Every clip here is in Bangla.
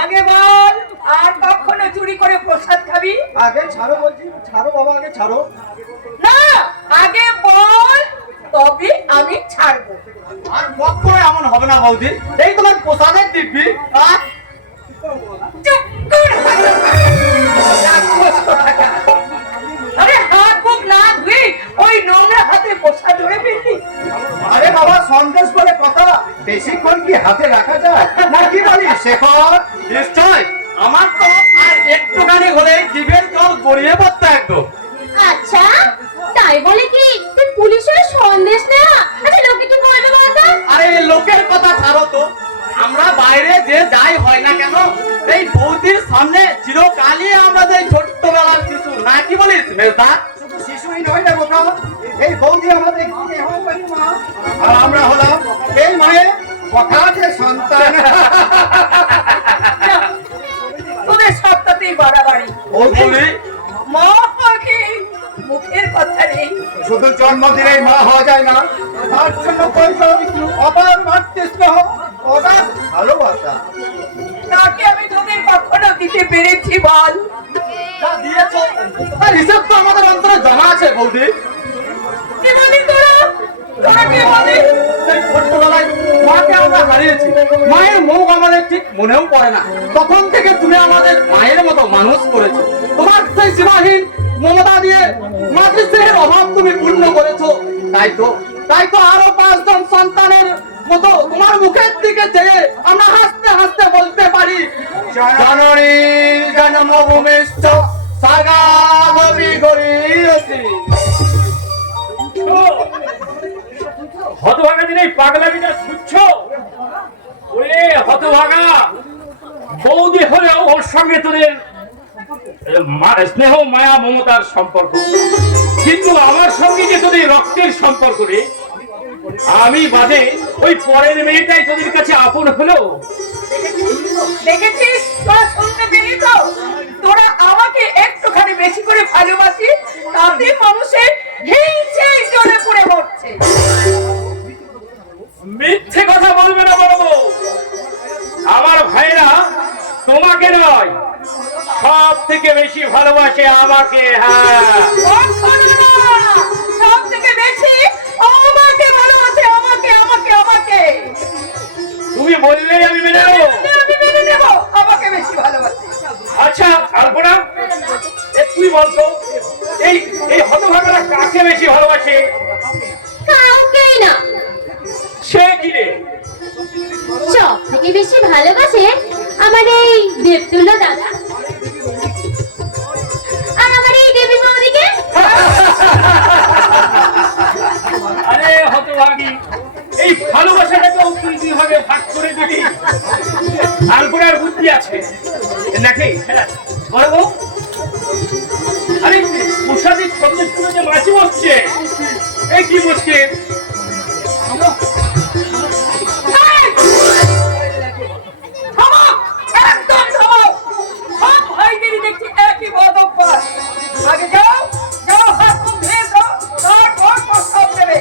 আগে বল আর কখনো চুরি করে প্রসাদ খাবি? আগে ছাড়ো বলছি, ছাড়ো বাবা, আগে ছাড়ো না, আগে বল তবে আমি ছাড়বো। আর কখনো এমন হবে না বৌদি, এই তোমার প্রসাদের দিব্যি। আরে হাত মুখ না ধুই ওই নোংরা হাতে প্রসাদ ধরে ফেললি? আরে বাবা, সন্দেশ বলে কথা, বেশিক্ষণ কি হাতে রাখা যায় না, কি বলিস শেখর? নিশ্চয়, আমার তো আর একটুখানি হলে জিভের জল গড়িয়ে পড়তো একদম। আচ্ছা তাই বলে কি তুই পুলিশের সন্দেশ না? আচ্ছা লোকে কি বলবে বলতো? আরে লোকের কথা ছাড়ো তো, আমরা বাইরে যে যাই হয় না কেন, এই বৌদির সামনে চিরকালই আমাদের ছোট্টবেলার শিশু, না কি বলিস মেজদা? শুধু শিশুই নয় না গোটা, এই বৌদি আমাদের মা, আর আমরা হলাম এই মায়ের কথাতে সন্তান। তোদের সবটাতেই বাড়াবাড়ি। ও বলি মা পাখি মুখের কথা নেই। শুধু জন্মদিনেই মা হওয়া যায় না, তার জন্য প্রয়োজন অপার মাতৃস্নেহ, অগাধ ভালোবাসা। তাকে আমি তোদের কখনো দিতে পেরেছি বল? যা দিয়েছো তার হিসাব তো আমাদের অন্তরে জমা আছে বৌদি। কি বলি তোরা? তোরা কি বলিস? সেই ছোট্টবেলায় মাকে আমরা হারিয়েছি, মায়ের মুখ আমাদের ঠিক মনেও পড়ে না। তখন থেকে তুমি আমাদের মায়ের মতো মানুষ করেছো, তোমার সেই সীমাহীন মমতা দিয়ে মাতৃস্নেহের অভাব তুমি পূর্ণ করেছো। তাই তো আরো 5 জন সন্তানের মতো তোমার মুখের দিকে চেয়ে আমরা হাসতে হাসতে বলতে পারি, জননী জন্মভূমিশ্চ সাগাগবি গরীয়সি। হতভাগা দিন এই পাগলামিটা শুচ্ছ? ওরে হতভাগা, বৌদি হলেও ওর সঙ্গে তোদের স্নেহ মায়া মমতার সম্পর্ক, কিন্তু আমার সঙ্গে যে তোদের রক্তের সম্পর্ক রে, আমি বাদে ওই পরের মেয়েটাই তোদের কাছে আপন হলো। দেখেছিস তোরা, শুনতে পেলি তো? তোরা আমাকে একটুখানি বেশি করে ভালোবাসিস, তাতে মানুষের হিংসে জ্বলে পুড়ে মরছে। মিথ্যে কথা বলবে না বলবো, আমার ভাইরা তোমাকে নয়, সব থেকে বেশি ভালোবাসে আমাকে। হ্যাঁ, সব থেকে বেশি আমাকে ভালোবাসে, আমাকে আমাকে আমাকে বললেই আমি মেনে নেবো। আমি মেনে নেব আমাকে বেশি ভালোবাসে। আচ্ছা আলপনা, তুই বলতো এই এই হতভাগারা কাকে বেশি ভালোবাসে? কাউকেই না। সে কি রে? সব থেকে বেশি ভালোবাসে আমার এই দেবতুল্য দাদা আর আমার এই দেবী বৌদিকে। আরে হতভাগী, এই ভালোবাসাটাকেও তুই দুই ভাগে ভাগ করে দিবি? আলপনার বুদ্ধি আছে নাকি? বড় বউ, আরে প্রসাদের সঙ্গে সঙ্গে যে মাছি বসছে, এই কি বসছে? থামো, একদম থামো। সব ভাইদেরই দেখছি একই বদ অভ্যাস। আগে যাও, যাও হাত মুখ ধুয়ে এসো, তারপর প্রস্তাব দেবে।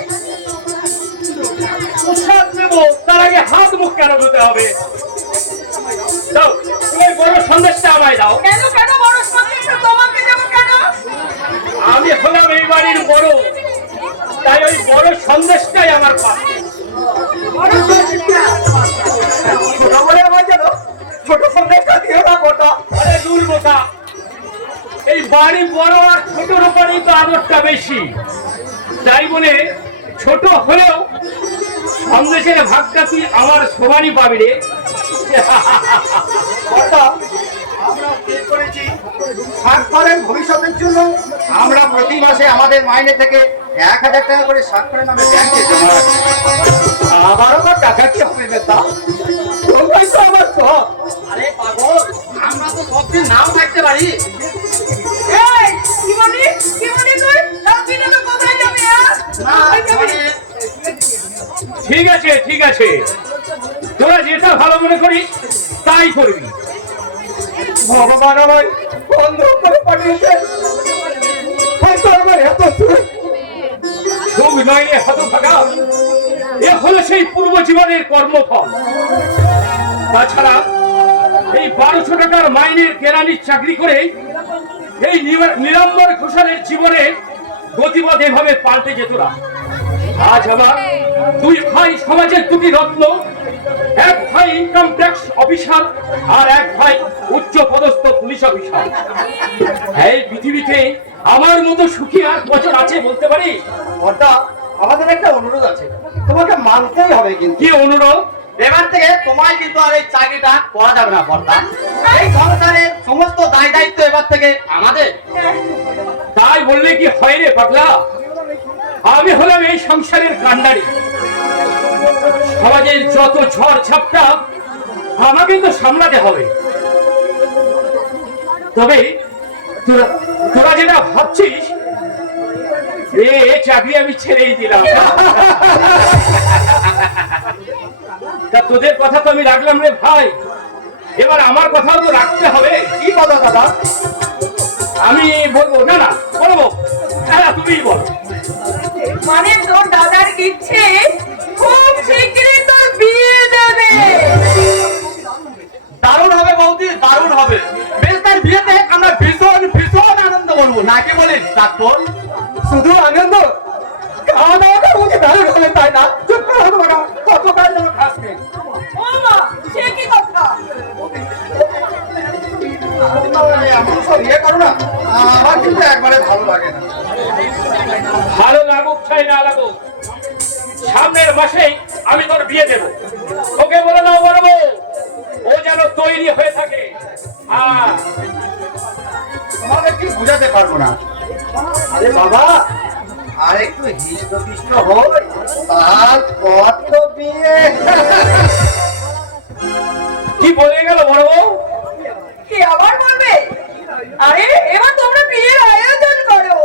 প্রসাদ নেবো, তার আগে হাত মুখ কেন ধুতে হবে? দাও, তুমি বড় সন্দেশটা আমায় দাও। কেন কেন বড় সন্দেশটা তোমাকে দেবো কেন? আমি হলাম এই বাড়ির বড়, তাই ওই বড় সন্দেশটাই আমার পাপ। বড় সন্দেশটা? ছোট বলে আমার যেন ছোট সন্দেশটা দিও না গোটা। আরে দূর বোকা, এই বাড়ি বড় আর ছোটর উপরেই তো আদরটা বেশি, তাই বলে ছোট হলেও সন্দেশের ভাগটা তুই আমার সমানই পাবি রে। অর্থাৎ আমরা ঠিক করেছি স্বাক্ষরের ভবিষ্যতের জন্য আমরা প্রতি মাসে আমাদের মাইনে থেকে 1000 টাকা করে স্বাক্ষরের নামে ব্যাংকে জমা রাখি। আবারও তো টাকা কি হবে বেটা? তোমরাই তো আমার সব। আরে পাগল, আমরা তো সবদিন নাম থাকতে পারি। এই কি বলি তুই? রাত্রি না কোথায় যাবি? না মানে ঠিক আছে ঠিক আছে, তোরা যেটা ভালো মনে করিস তাই করবি। ভগবান আমায় বন্ধ করে পাঠিয়েছে। হয়তো আমার এত সুখ সুখ নয় রে হতভাগা, এ হলো সেই পূর্ব জীবনের কর্মফল। তাছাড়া এই 1200 টাকার মাইনের কেরানির চাকরি করে এই নিরম্বর ঘোষালের জীবনে গতিপথ এভাবে পাল্টে যেত না। আজ আমার দুই ভাই সমাজের দুটি রত্ন, এক ভাই ইনকাম ট্যাক্স অফিসার আর এক ভাই উচ্চ পদস্থ পুলিশ অফিসার। এই পৃথিবীতে আমার মতো সুখী আর বছর আছে বলতে পারি? বর্দা, আমাদের একটা অনুরোধ আছে, তোমাকে মানতেই হবে। কিন্তু কি অনুরোধ? এবার থেকে তোমায় কিন্তু আর এই চাকরিটা করা যাবে না বর্দা। এই সংসারের সমস্ত দায় দায়িত্ব এবার থেকে আমাদের। তাই বললে কি হয় রে পাগলা? আমি হলাম এই সংসারের কান্ডারি, সমাজের যত ঝড় ঝাপটা আমাকে তো সামলাতে হবে। তবে তোরা যেটা ভাবছিস এ চাকরি আমি ছেড়েই দিলাম। তা তোদের কথা তো আমি রাখলাম রে ভাই, এবার আমার কথাও তো রাখতে হবে। কি কথা দাদা? আমি বলবো না? না বলবো, তুমিই বলো। মানে তোর দাদার ইচ্ছে খুব শিগগিরই তোর বিয়ে দেবে। দারুণ হবে বৌদি, দারুণ হবে। বেশ, তার বিয়েতে আমরা ভীষণ ভীষণ আনন্দ করবো, নাকি বলিস ডাক্তার? শুধু আনন্দ, খাওয়া দাওয়াটা বুঝি দারুণ হবে, তাই না? চুপ করে হতো বাবা, কত কাজ যেন খাস নে। ও মা, সে কি কথা? এমন সব ইয়ে করো না, আমার কিন্তু একবারে ভালো লাগে না। ভালো লাগুক চাই না লাগুক, সামনের মাসেই আমি তোর বিয়ে দেব। ওকে বলে দাও বলবো ও যেন তৈরি হয়ে থাকে। তোমাদের কি বুঝাতে পারবো না। আরে বাবা, আর একটু হৃষ্টপিষ্ট হই, তারপর তো বিয়ে। কি বলে গেল বড় বউ? কি আবার বলবে? আরে এবার তোমরা বিয়ের আয়োজন করো।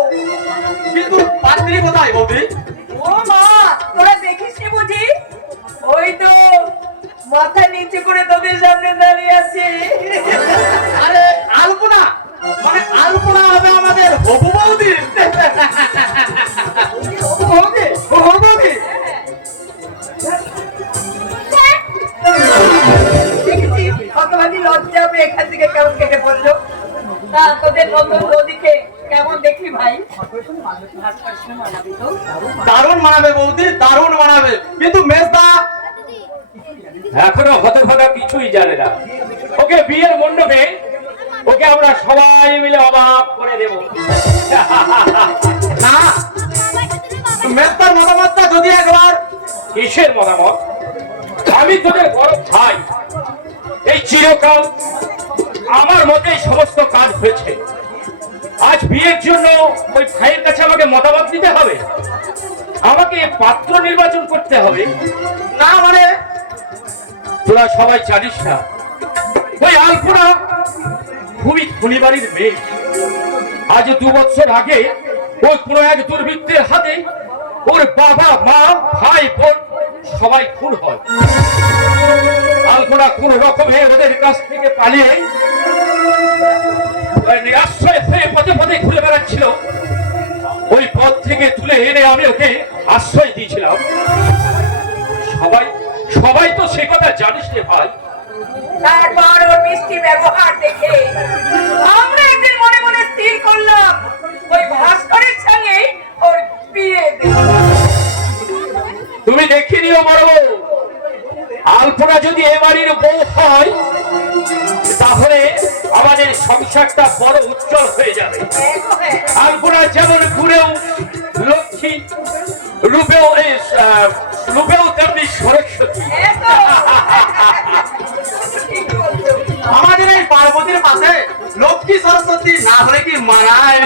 কিন্তু পাত্রী কোথায় বৌদি? ও মা, তোরা দেখিসনি বুঝি? ওই তো মাথা নিচে করে তোদের সামনে দাঁড়িয়ে আছে। আরে আলপনা, মানে আলপনা হবে আমাদের হবু বৌদি। বৌদি, ও হবু বৌদি। দেখেছি হতভাগী লজ্জা পেয়ে এখান থেকে কেমন কেটে পড়লো। তা তোদের নতুন বৌদিকে কেমন দেখলি ভাই? দারুণ মানাবে বৌদি, দারুণ মানাবে। কিন্তু মেজদা এখনো হতভাগা কিছুই জানে না। ওকে বিয়ের মণ্ডপে ওকে আমরা সবাই মিলে অবাক করে দেব। না, মেয়েটার মতামতটা যদি একবার। কিসের মতামত? আমি তোদের বড় ভাই, এই চিরকাল আমার মতে সমস্ত কাজ হয়েছে। আজ বিয়ের জন্য ওই ভাইয়ের কাছে আমাকে মতামত দিতে হবে, আমাকে পাত্র নির্বাচন করতে হবে। না মানে তোরা সবাই জানিস না, ওই আলপনা খুবই ধনী বাড়ির মেয়ে। আজ 2 বছর আগে ওই কোনো এক দুর্বৃত্তের হাতে ওর বাবা, মা, ভাই, বোন সবাই খুন হয়। আলপনা কোন রকমে ওদের কাছ থেকে পালিয়ে আশ্রয় হয়ে পথে পথে ঘুরে বেড়াচ্ছিল। ওই পথ থেকে তুলে এনে আমি ওকে আশ্রয় দিয়েছিলাম। সবাই সবাই তো সে কথা জানিস রে ভাই। তারপর ওর মিষ্টি ব্যবহার দেখে আমরা একদিন মনে মনে স্থির করলাম ওই ভাস্করের সঙ্গে ওর বিয়ে দেব। তুমি দেখে নিও বড় বউ, আলপনা যদি এ বাড়ির বউ হয় তাহলে আমাদের সংসারটা বড় উজ্জ্বল হয়ে যাবে। আলপনা যেমন ঘুরেও লক্ষ্মী, রূপেও তেমনি সরস্বতী। আমাদের এই পার্বতীর পাশে লক্ষ্মী সরস্বতী না হলে কি মানায়?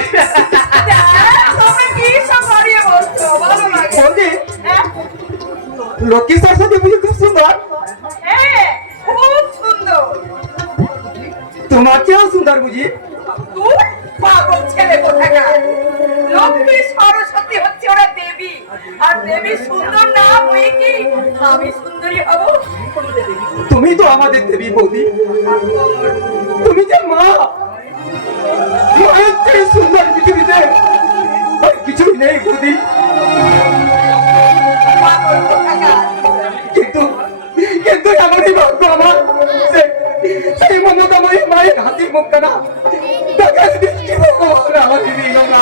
তোমরা কি সব বাড়িয়ে বলছো? ভালো লাগে। বৌদি, লক্ষ্মী সরস্বতী বুঝি খুব সুন্দর? হ্যাঁ, খুব সুন্দর। তোমার চেয়েও সুন্দর বুঝি? তুই পাগল ছেলে কোথাকার। লক্ষ্মী সরস্বতী হচ্ছে ওরা দেবী, আর দেবী সুন্দর না হয়ে কি আমি সুন্দরী হব? তুমি তো আমাদের দেবী বৌদি, তুমি যে মা, মায়ের চেয়ে সুন্দর পৃথিবীতে আর কিছুই নেই বৌদি। পাগল কোথাকার। কিন্তু কিন্তু এমনই ভাগ্য আমার, সেই মমতাময়ী মায়ের হাসির মুখটা না দেখার দৃষ্টি ভগবান আমাকে দিল না।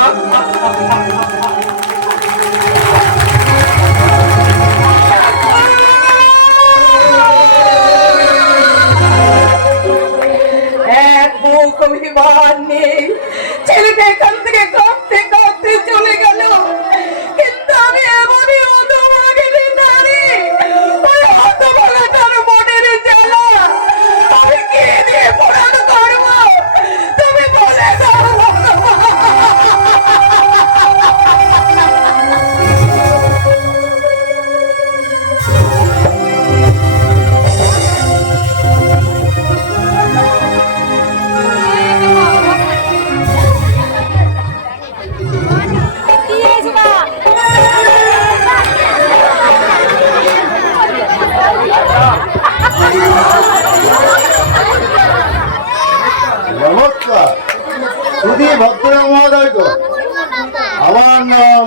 এক মুখ অভিমান নেই, ছেলেটা এখান থেকে কাঁদতে কাঁদতে চলে গেল। কিন্তু আমি এমনই হতভাগিনী নারী, ওই হতভাগাটার মনের জ্বালা আমি কে দিয়ে পূরণ করবো? তুমি বলে দাও ভগবান। নমস্কার, সুধী ভক্তরা মহোদয়, আমার নাম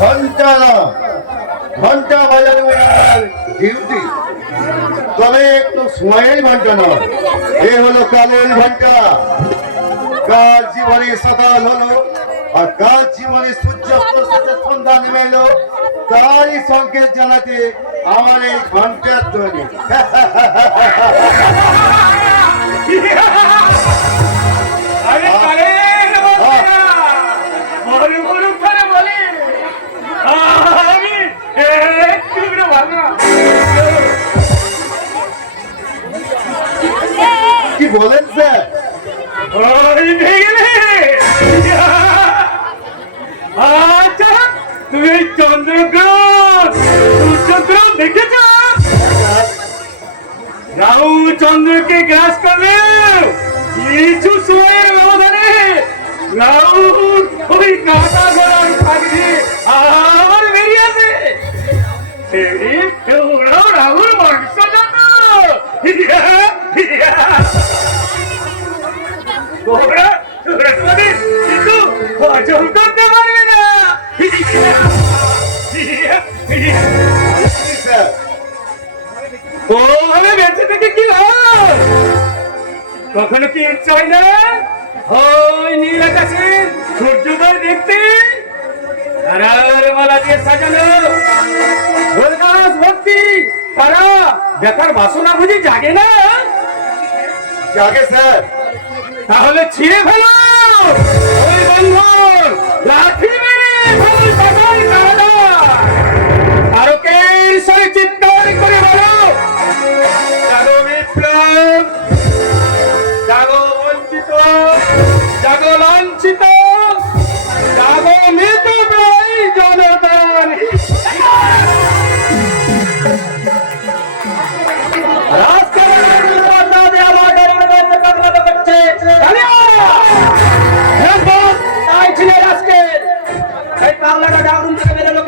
ঘন্টারাম। ঘন্টা বাজানো আমার ডিউটি, তবে একটু সময়ের ঘন্টা নয়, এ হলো কালের ঘন্টা। কার জীবনে সকাল হলো আর কার জীবনে সূর্যাস্ত শেষে সন্ধ্যা নেমে এলো, তারই সংকেত জানাতে আমার এই ঘন্টার ধ্বনি। আরে কালের বন্ধুরা, বড় বড় করে বলি, আমি একটু ভালো না। কি বলেন স্যার? ওই দেখলে? আচ্ছা, তুমি এই চন্দ্রগ্রহণ সূর্যগ্রহণ দেখেছ? রাহু চন্দ্রকে গ্রাস করলে কিছু সময়ের ব্যবধানে রাহু ওই কাটা গলার থাকবে আবার বেরিয়ে আসে। ওরাও রাহুর বংশ জানো। তোমরা তোমাদের কিন্তু হজম করতে পারবে না। স্যার, ওভাবে বেঁচে থেকে কি লাভ? কখনো কি ইচ্ছা হয় না ওই নীল আকাশে সূর্যোদয় দেখতে? তারার মালা দিয়ে সাজানো গোলগাছ ভর্তি দেখার বাসনা বুঝি জাগে না? জাগে স্যার। তাহলে ছিঁড়ে ফেলো ওই বন্ধন, লাঠি মেরে ফেল তাদের কাঁধে। তারকের স্বরে চিৎকার করে বলো, জাগো বিপ্লব, জাগো বঞ্চিত, জাগো লাঞ্ছিত, জাগো মৃতপ্রায় জনগণ।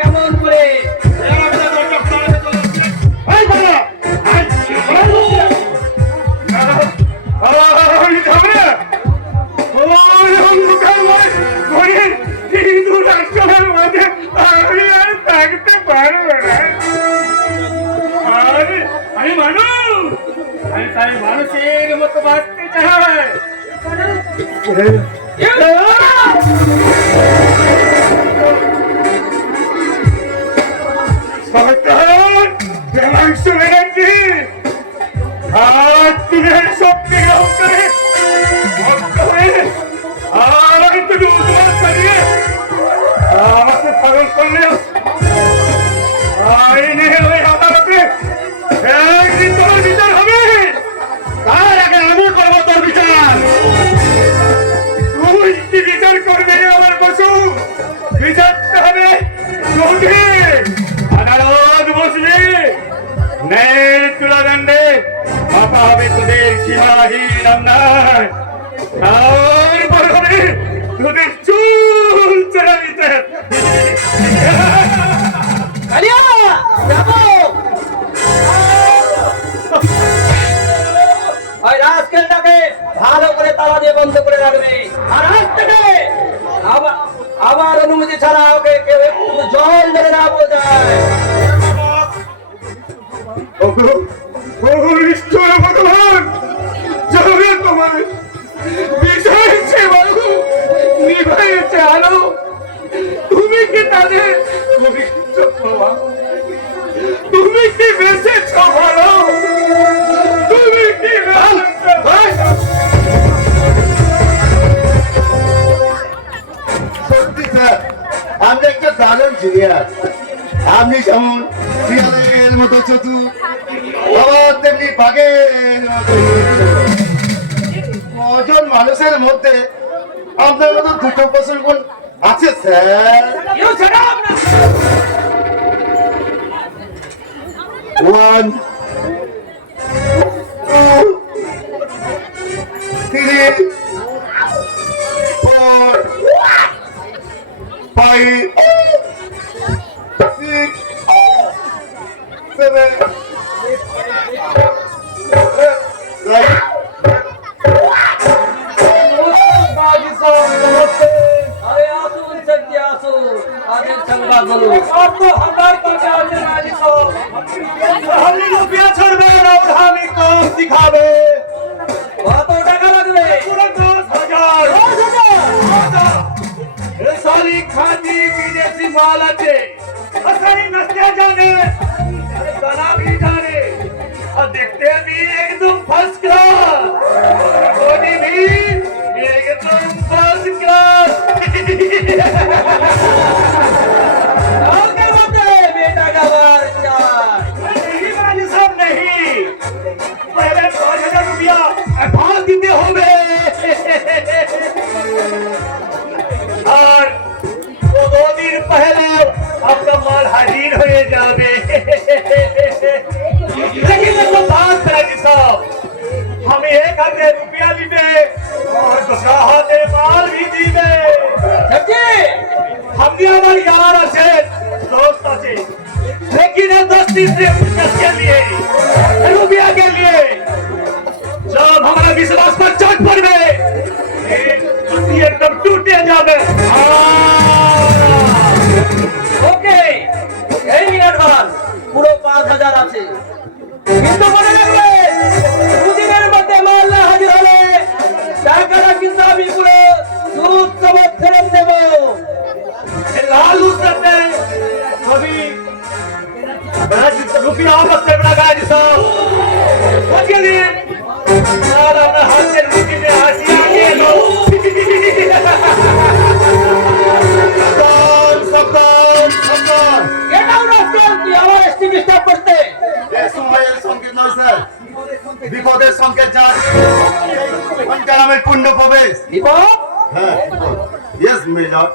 কেমন করে আমি মানুষের মতো বাঁচতে চাই। আমাকে পাগল করলে আইনে ওই আদালতে একদিন তোমার বিচার হবে। তার আগে আমি করবো তোর বিচার। তুই কি বিচার করবে আমার পশু? বিচারটা হবে কোর্টে, আদালত বসবে, ন্যায় তুলাদণ্ডে মাপা হবে তোদের সীমাহীন অন্যায়। তারপর হবে তোদের চুল চেরা বিচার। রাজকেলটাকে ভালো করে তালা দিয়ে বন্ধ করে রাখবে, আর আজ থেকে আবার অনুমতি ছাড়া ওকে কেউ একটু জল ধরে না বোঝায়। ঈশ্বর ভগবান, যাবে তোমার বিষয়েছে বাবু, নিভাইছে আলো। তুমি কি তাদের ভবিষ্যৎ বাবা? তুমি কি বেঁচেছ ভালো? তুমি কি সত্যি স্যার, আমরা একটা দারুণ সিরিয়াল। আপনি যেমন শিয়ালের মতো চতুর, আবার তেমনি বাঘের মতো হিংস্র। কজন মানুষের মধ্যে আপনার মতো দুটো পশুর গুণ আছে স্যার। One, two, three, 4, 5, 6, 7, 8, দিখাবে কত টাকা লাগবে? 10,000। साली खाती विदेशी माल আছে, असानी नस्ते जाने, बना भी जाने, और देखते भी एकदम फर्स्ट क्लास, बॉडी भी एकदम फर्स्ट क्लास। और क्या बोलते हैं बेटा का बार चार? नहीं राजी साहब नहीं, पहले 5,000 रुपया एडवांस देते होंगे, और 2 दिन पहले आपका माल हाजिर हो जावे। लेकिन तो बात राजी साहब, हम 1,000 रुपया दीबे और दूसरा हाथे माल भी दीबे। हमने हमारे यार আছে, दोस्त আছে, लेकिन ये दोस्ती सिर्फ किसके लिए? रुपया के लिए। जब हमारा विश्वास पर चोट पड़े, एकदम टूटे जावे। ওকে, এই অ্যাডভান্স পুরো 5,000 আছে, কিন্তু মনে রাখবে 2 দিনের মধ্যে মাল না হাজির হলে টাকাটা কিন্তু আমি পুরো সুদ সমেত ফেরত দেব। लाल उसने अभी रुपया वापस करना गाजी साहब। বাঁচিয়ে দিন। আর আপনার হাতের মুঠিতে হাসি আগে এলো। সাবধান, সাবধান। এটাও রাস্কেল, তুই আমার এসটি ডিস্টার্ব করতে। এ সময়ের সংকেত নয় স্যার, বিপদের সংকেত যার ঘন্টা নামের পূর্ণ প্রবেশ। বিপদ? হ্যাঁ, ইয়েস মেজর।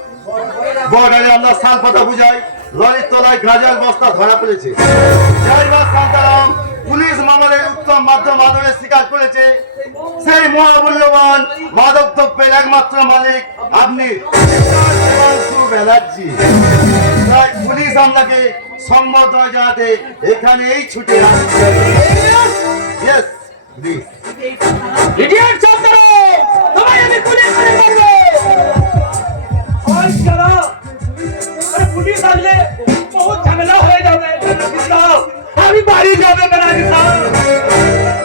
বর্ডারে আমরা সাল পাতা বুঝাই, লরির তলায় গাজার বস্তা ধরা পড়েছে। ড্রাইভার শান্তারাম পুলিশ মামলার উত্তম মাধ্যম মাদকের স্বীকার করেছে। সেই মহামূল্যবান মাদক দ্রব্যের একমাত্র মালিক আপনি হিমাংশু ব্যানার্জি। তাই পুলিশ আপনাকে সম্মত হয় যাতে এখানেই ছুটে আসছে। Yes please. ইডিয়েট ছাত্ররা, তোমায় আমি পুলিশ করে মারবো। ওই যারা, আরে পুলিশ আসলে বহুত ঝামেলা হয়ে যাবে। আমি বাড়ি যাবে ব্যানার্জি সাহেব।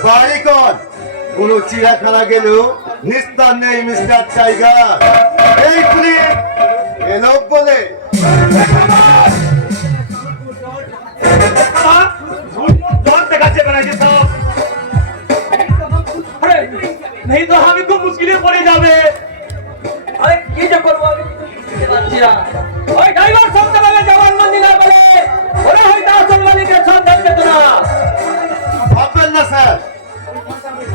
বাড়ি কর, কোন চিড়িয়াখানা গেলেও নিস্তার নেই মিস্টার টাইগার। এই পুলিশ এলো বলে जोर देखाচ্ছে ব্যানার্জি সাহেব। আরে नहीं तो हम को मुश्किले पड़े যাবে। আরে কি যে করবো আমি বুঝতে পারছি না। ওই ড্রাইভার সবটা বলে জবানবন্দি না বলে ওরা হয়তো আসল মালিকের সন্ধান পেত না। ভাববেন না স্যার,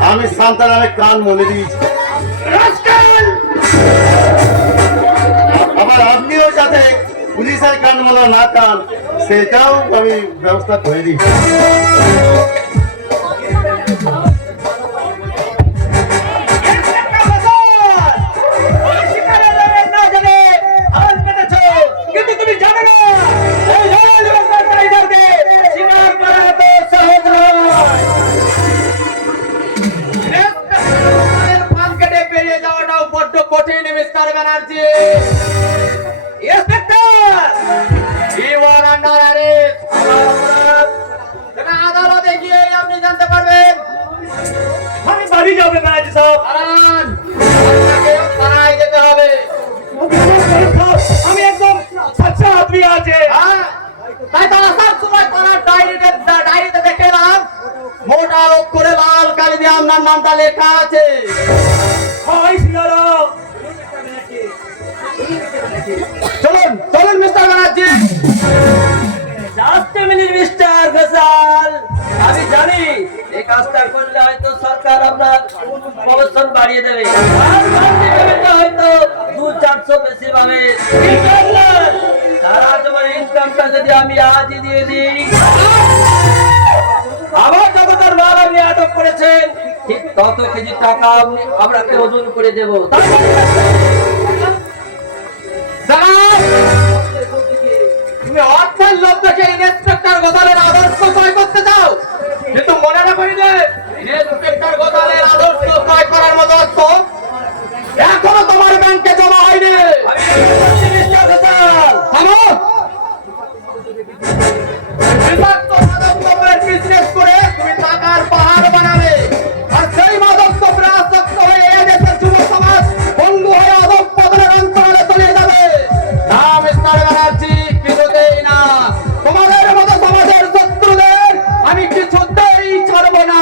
আমি শান্তারামের কান মনে দিয়েছি। রাস্কেল! আবার আপনিও যাতে পুলিশের কান মনে না কান, সেটাও আমি ব্যবস্থা করে দিয়েছি। কিন্তু তুমি জানো না এই রয়্যাল বেঙ্গল টাইগারকে শিকার করা এত সহজ নয়। পান কেটে পেরিয়ে যাওয়াটাও বড্ড কঠিন mister Banerjee. Inspector, you are under arrest. আদালতে গিয়ে আপনি জানতে পারবেন। আমি বাড়ি যাবে ব্যানার্জি সাহেব। দাঁড়ান, আপনাকে থানায় যেতে হবে। আমি একদম আচ্ছা আদমি আছে। হ্যাঁ, তাই তো আসার সময় থানার ডায়েরিতে দেখে এলাম মোটা অক্ষরে লাল কালি দিয়ে আপনার নামটা লেখা আছে। হাই সিয়ারাম। চলুন চলুন mister Banerjee. Just minute mister facial, আমি জানি এই কাজটা করলে হয়তো সরকার আপনার প্রমোশন বাড়িয়ে দেবে আর বাড়তি পেমেন্টটা হয়তো 200-400 বেশি পাবে। সারা জীবন ইনকামটা যদি আমি আজই দিয়ে দিই, আবার যত তার মাল আপনি আটক করেছেন ঠিক তত কেজি টাকা আপনি আপনাকে ওজন করে দেবো। তুমি অর্থের লোভ দেখে ইন্সপেক্টর গোদালের আদর্শ ক্রয় করতে চাও, কিন্তু মনে রাখি যে ইন্সপেক্টর গোদালের আদর্শ ক্রয় করার মতো অর্থ এখনো তোমার ব্যাংকে জমা হয়নি। বিজনেস করে তুমি টাকার পাহাড় বানাবে আর সেই মাদক তোমরা আসক্ত হয়ে এই দেশের যুব সমাজ বন্ধু হয়ে অদক পতনের অন্তরালে তলিয়ে যাবে। না মিস্টার ব্যানার্জি, কিছুতেই না। তোমাদের মতো সমাজের শত্রুদের আমি কিছুতেই ছাড়বো না।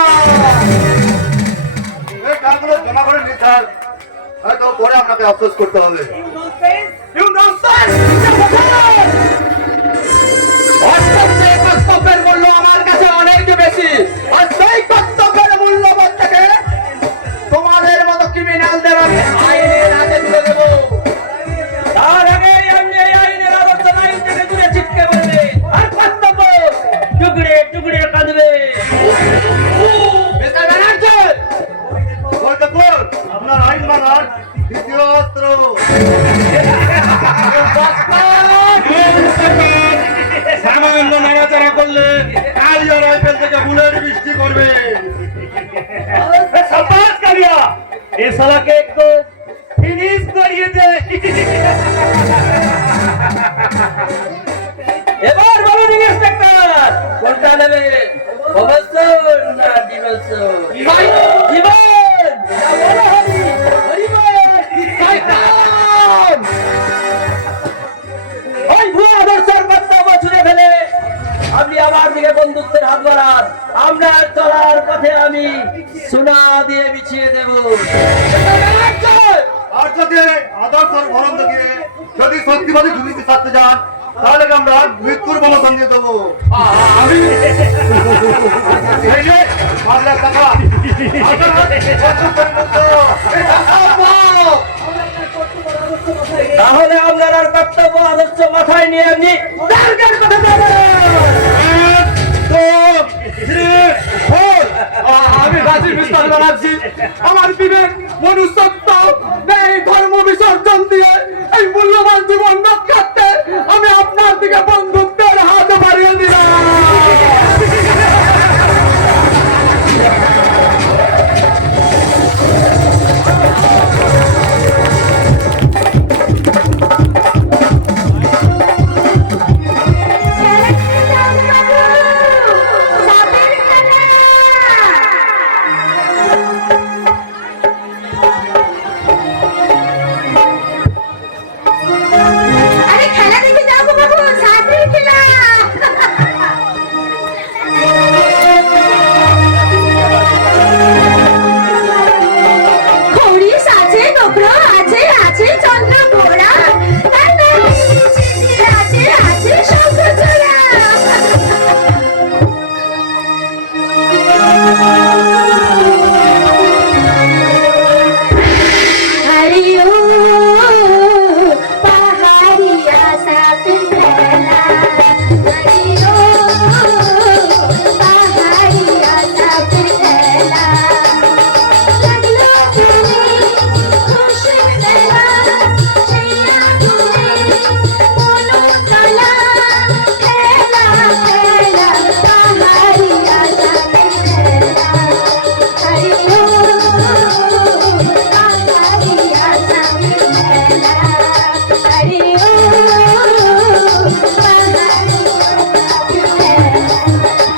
এই টাকাগুলো জমা করে নিতে হবে, হয়তো পরে আপনাকে আফসোস করতে হবে। You nonsense! অর্থের কর্তব্যের মূল্য আমার কাছে অনেক বেশি, আর সেই কর্তব্যের মূল্যবোধ থেকে তোমাদের মতো ক্রিমিনালদের আমি আইনের হাতে তুলে দেবো। তার আগে আপনি এই আইনের আদর্শ আইন থেকে দূরে ছিটকে পড়বে আর কর্তব্য টুকরে টুকরে কাঁদবে। মিস্টার ব্যানার্জি, আপনার আইন মানার দ্বিতীয় অস্ত্র। সামান্য নাড়াচাড়া করলে কালিয়া রাইফেল থেকে বুলেট বৃষ্টি করবে। शाबाश कालिया, ये साला के एक तो फिनिश करिए दे। এবার বলুন ইন্সপেক্টর, কোনটা নেবে, প্রমোশন না ডিমোশন? জীবন না বড় হরি হরিবল শয়তান। ওই ভুয়া আদর্শের কর্তব্য ছুঁড়ে ফেলে আপনি আবার দিকে বন্ধুত্বের হাত বাড়ান, আমরা চলার পথে আমি সোনা দিয়ে বিছিয়ে দেব। আর যদি আদর্শের ভরণ দেখিয়ে যদি সত্যিবাদী দুর্নীতি ছাড়তে যান, তাহলে আমরা মৃত্যুর বমন দিয়ে দেবো। আমি এই যে 5 লাখ টাকা তাহলে আপনার কর্তব্য আদর্শ মাথায় নিয়ে আপনি টার্গেট করতে পারবেন। আমি রাজি বিস্তার জানাচ্ছি, আমার বিবেক মনুষ্যত্ব এই ধর্ম বিসর্জন দিয়ে এই মূল্যবান জীবন রক্ষার্থে আমি আপনার দিকে বন্ধুত্বের হাত বাড়িয়ে দিলাম। আরে খেলা দেখে যাও গো বাবু, সাথেই খেলা। হরিশ আছে, নগ্র আছে, আছে চন্দ্র ঘোড়া, তার নামে আছে, আছে শঙ্খচূড়া। हरि ओम पहाड़िया साथ फैला, हरि ओम पहाड़िया साथ फैला, लगलो तुम्हें खुश मेला, छैया तुम्हें बोलो चला, फैला फैला पहाड़िया साथ फैला, हरि ओम पहाड़िया साथ फैला, हरि ओम पहाड़िया साथ फैला।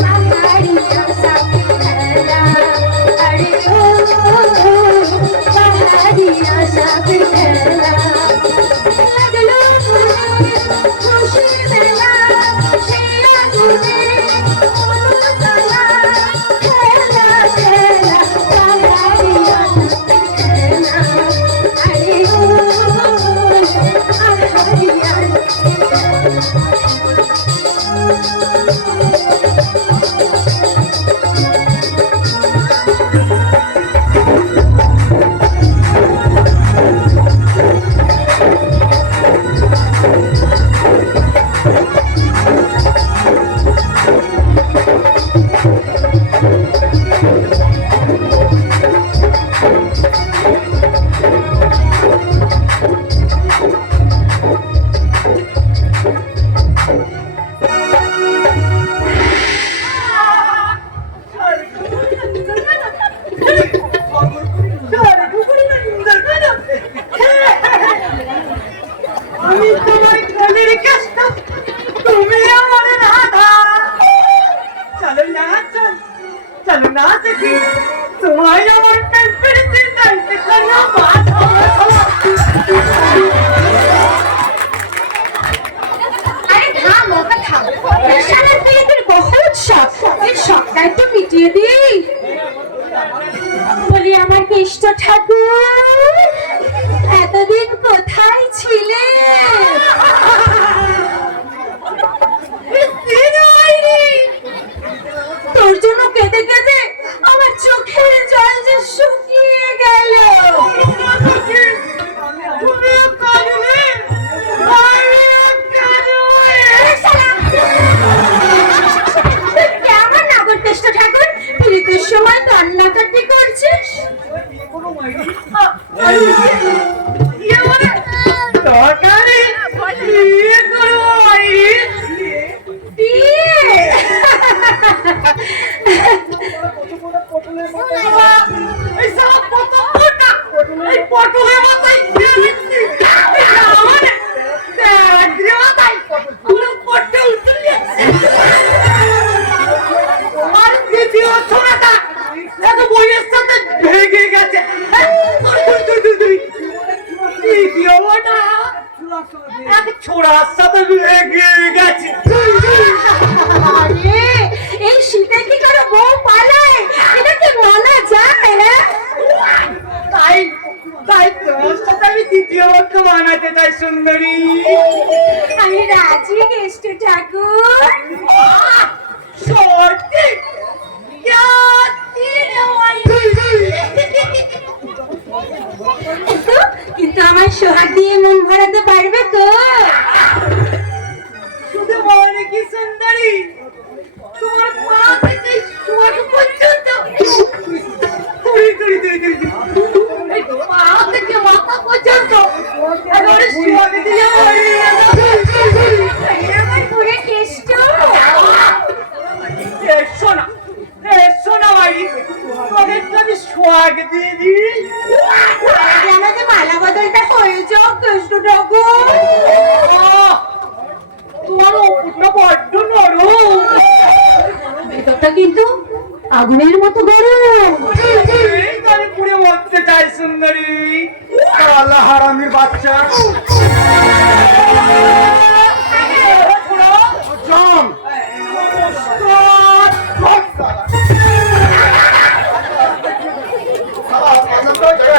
पहाड़िया साथ फैला, हरि ओम पहाड़िया साथ फैला, लगलो तुम्हें खुशी मेला, छैया तुम्हें बोलो चला, फैला फैला पहाड़िया साथ फैला, हरि ओम पहाड़िया আমি তোমার কালের কষ্ট, তুমি আমার রাধা। চলো না চল, চলো না দেখি তোমায় আমার পেছনে যাইতে কোনো বাধা। আরে থামো থামো, সারা বিয়েদের বহুত শখ, এই শখটা একটু মিটিয়ে দিই। বলি আমার কেষ্ট ঠাকুর, এতদিন কোথায় ছিলে? তোর জন্য কেঁদে কেঁদে আমার চোখের জল যে শুকিয়ে গেল। তুমিও কাঁদলে, আমিও কাঁদবো। গেছে। দ্বিতীয়টা এক ছোড়ার সাথে লেগে গেছে। আরে এই শীতে কি কারো বউ পালায়? এটা কি মানা যায় না? তাই তাই তোমার সাথে আমি দ্বিতীয়বার বানাতে চাই সুন্দরী। আমি রাজি কেষ্ট ঠাকুর। সত্যি কিন্তু আমার সোহাগ দিয়ে মন ভরাতে পারবে তো? শুধু মনে কি সুন্দরী, তোমার পা থেকে সোহাগ পর্যন্ত এই পা থেকে মাথা পর্যন্ত একেবারে সোহাগ দিয়ে ভরিয়ে দাও। আমার পুরে কেষ্ট। শোনা শোনা ভাই, তোদের তো আমি সোহাগ দিয়ে দিই। আগে আমাদের মালা বদলটা হয়ে যাও কেষ্ট ঠাকুর। তোমার ওপরটা বড্ড নরম। ভেতরটা কিন্তু আগুনের মতো গরম। এই তো আমি পুড়ে মরতে চাই সুন্দরী। আল্লাহ হারামির বাচ্চা। জম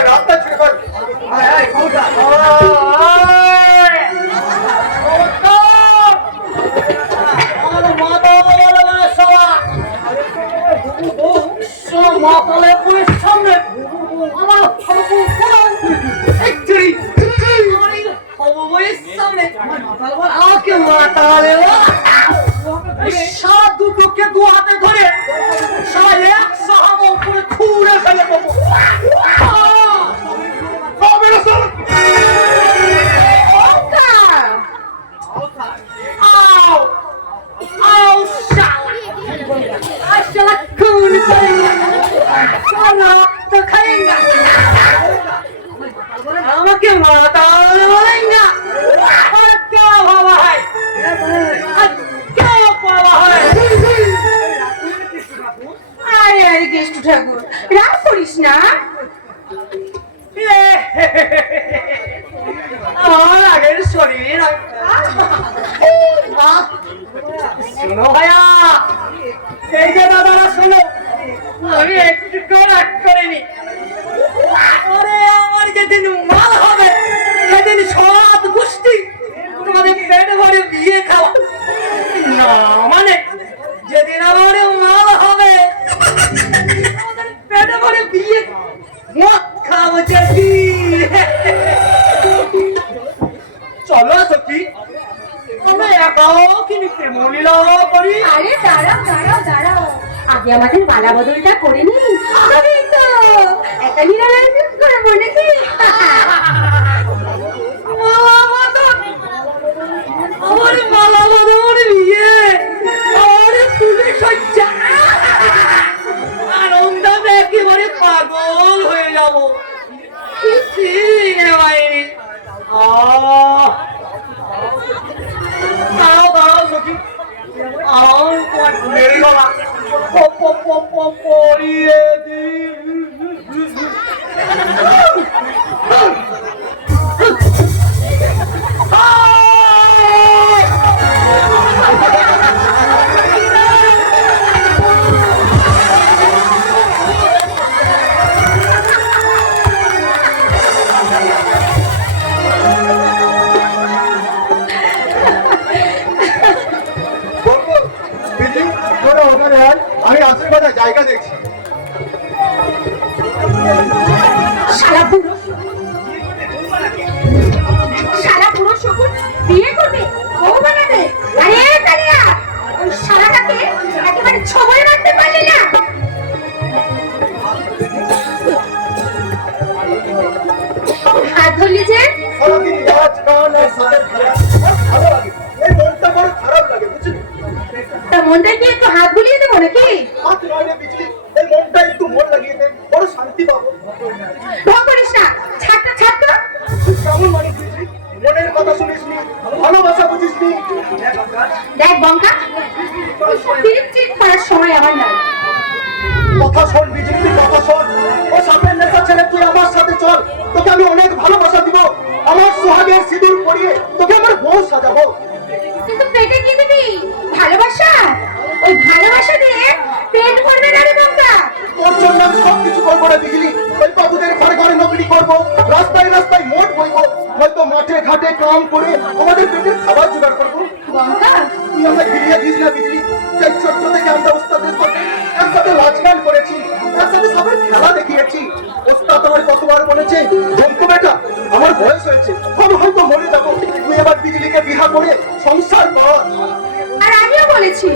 রাস্তা ছিল আমাকে মাতালে সারা দুটোকে দু হাতে ধরে সারা এক সাহাম উপরে খুঁড়ে ফেলে দেবো। आओ आओ शाला खून करेगा, साला तो खाएगा, আমাকে মাতা বলেगा। और क्या भावा है, क्या पावा है? আরে আরে কেষ্ট ঠাকুর রাগ করিস না। আমার আগের শরীর শোনো ভাইয়া, এই যে দাদারা শোনো, আমি একটু রাগ করিনি। আরে আমার যেদিন মাল হবে সেদিন সব গোষ্ঠী তোমাদের পেট ভরে বিয়ে খাওয়া না, মানে যেদিন আমার মাল হবে তোমাদের পেট ভরে বিয়ে মদ খাবো যেদিন। চলো সখী, আমরা একাও কিন্তু প্রেম লীলা করি। আরে দাঁড়াও দাঁড়াও দাঁড়াও, আগে আমাদের মালা বদলটা করে নি। আমি তো একটা নিরালয় করে মনে কি আমার মালা বদল বিয়ে, আমার ফুলে সজ্জা, আনন্দে একেবারে পাগল হয়ে যাবো। ভাই দাঁড়াও দাঁড়াও সখী, আমার মেরে গলা পরিয়ে দিই। আমি আশীর্বাদে জায়গা দেখছি। সারা পুরো শকুন বিয়ে করবে, বউ বানাবে। আরে কালিয়া, ওই শালাটাকে একেবারে ছবলে রাখতে পারলি না। হাত ধরলি যে সারাদিন নাচ গান আর সাথে ভালো লাগে, এই মনটা বড় খারাপ লাগে বুঝলি। তা মনটা কি একটু হাত বুলিয়ে দেবো নাকি? হাত নয় বিজলি, এই মনটা একটু মন লাগিয়ে দে, বড় শান্তি পাবো। ঢং করিস না, ছাড়টা ছাড়টা। কেমন মানুষ বিজলি, মনের কথা শুনিস নি, ভালোবাসা বুঝিস নি। দেখ বঙ্কা, চিট করার সময় আমার নাই। কথা শোন বিজলি, কথা শোন। ও সামনের নেশা আমি অনেক ভালোবাসা দিব, আমার সোহাগের সিঁদুর পরিয়ে তোকে আমার বউ সাজাবো। কিন্তু পেটে কি দিবি? ভালোবাসা? ওই ভালোবাসা দিয়ে পেট ভরবে না রে বাবা। তোর জন্য আমি সবকিছু করবো রে বিজলি। ওই বাবুদের ঘরে ঘরে নকরি করবো, রাস্তায় রাস্তায় মোট বইবো, হয়তো মাঠে ঘাটে কাম করে আমাদের পেটের খাবার জোগাড় করবো। গঙ্গা, তুই আমাকে ফিরিয়ে দিস না বিজলি। সেই ছোট্ট থেকে আমরা ওস্তাদের সাথে একসাথে লাচ গান করেছি, একসাথে সবাই খেলা দেখিয়েছি। ওস্তাদ আমার কতবার বলেছে, ধমকো বেটা, আমার বয়স হয়েছে, আমি হয়তো মরে যাবো, তুই এবার বিজলিকে বিহা করে সংসার কর। আর আমিও বলেছি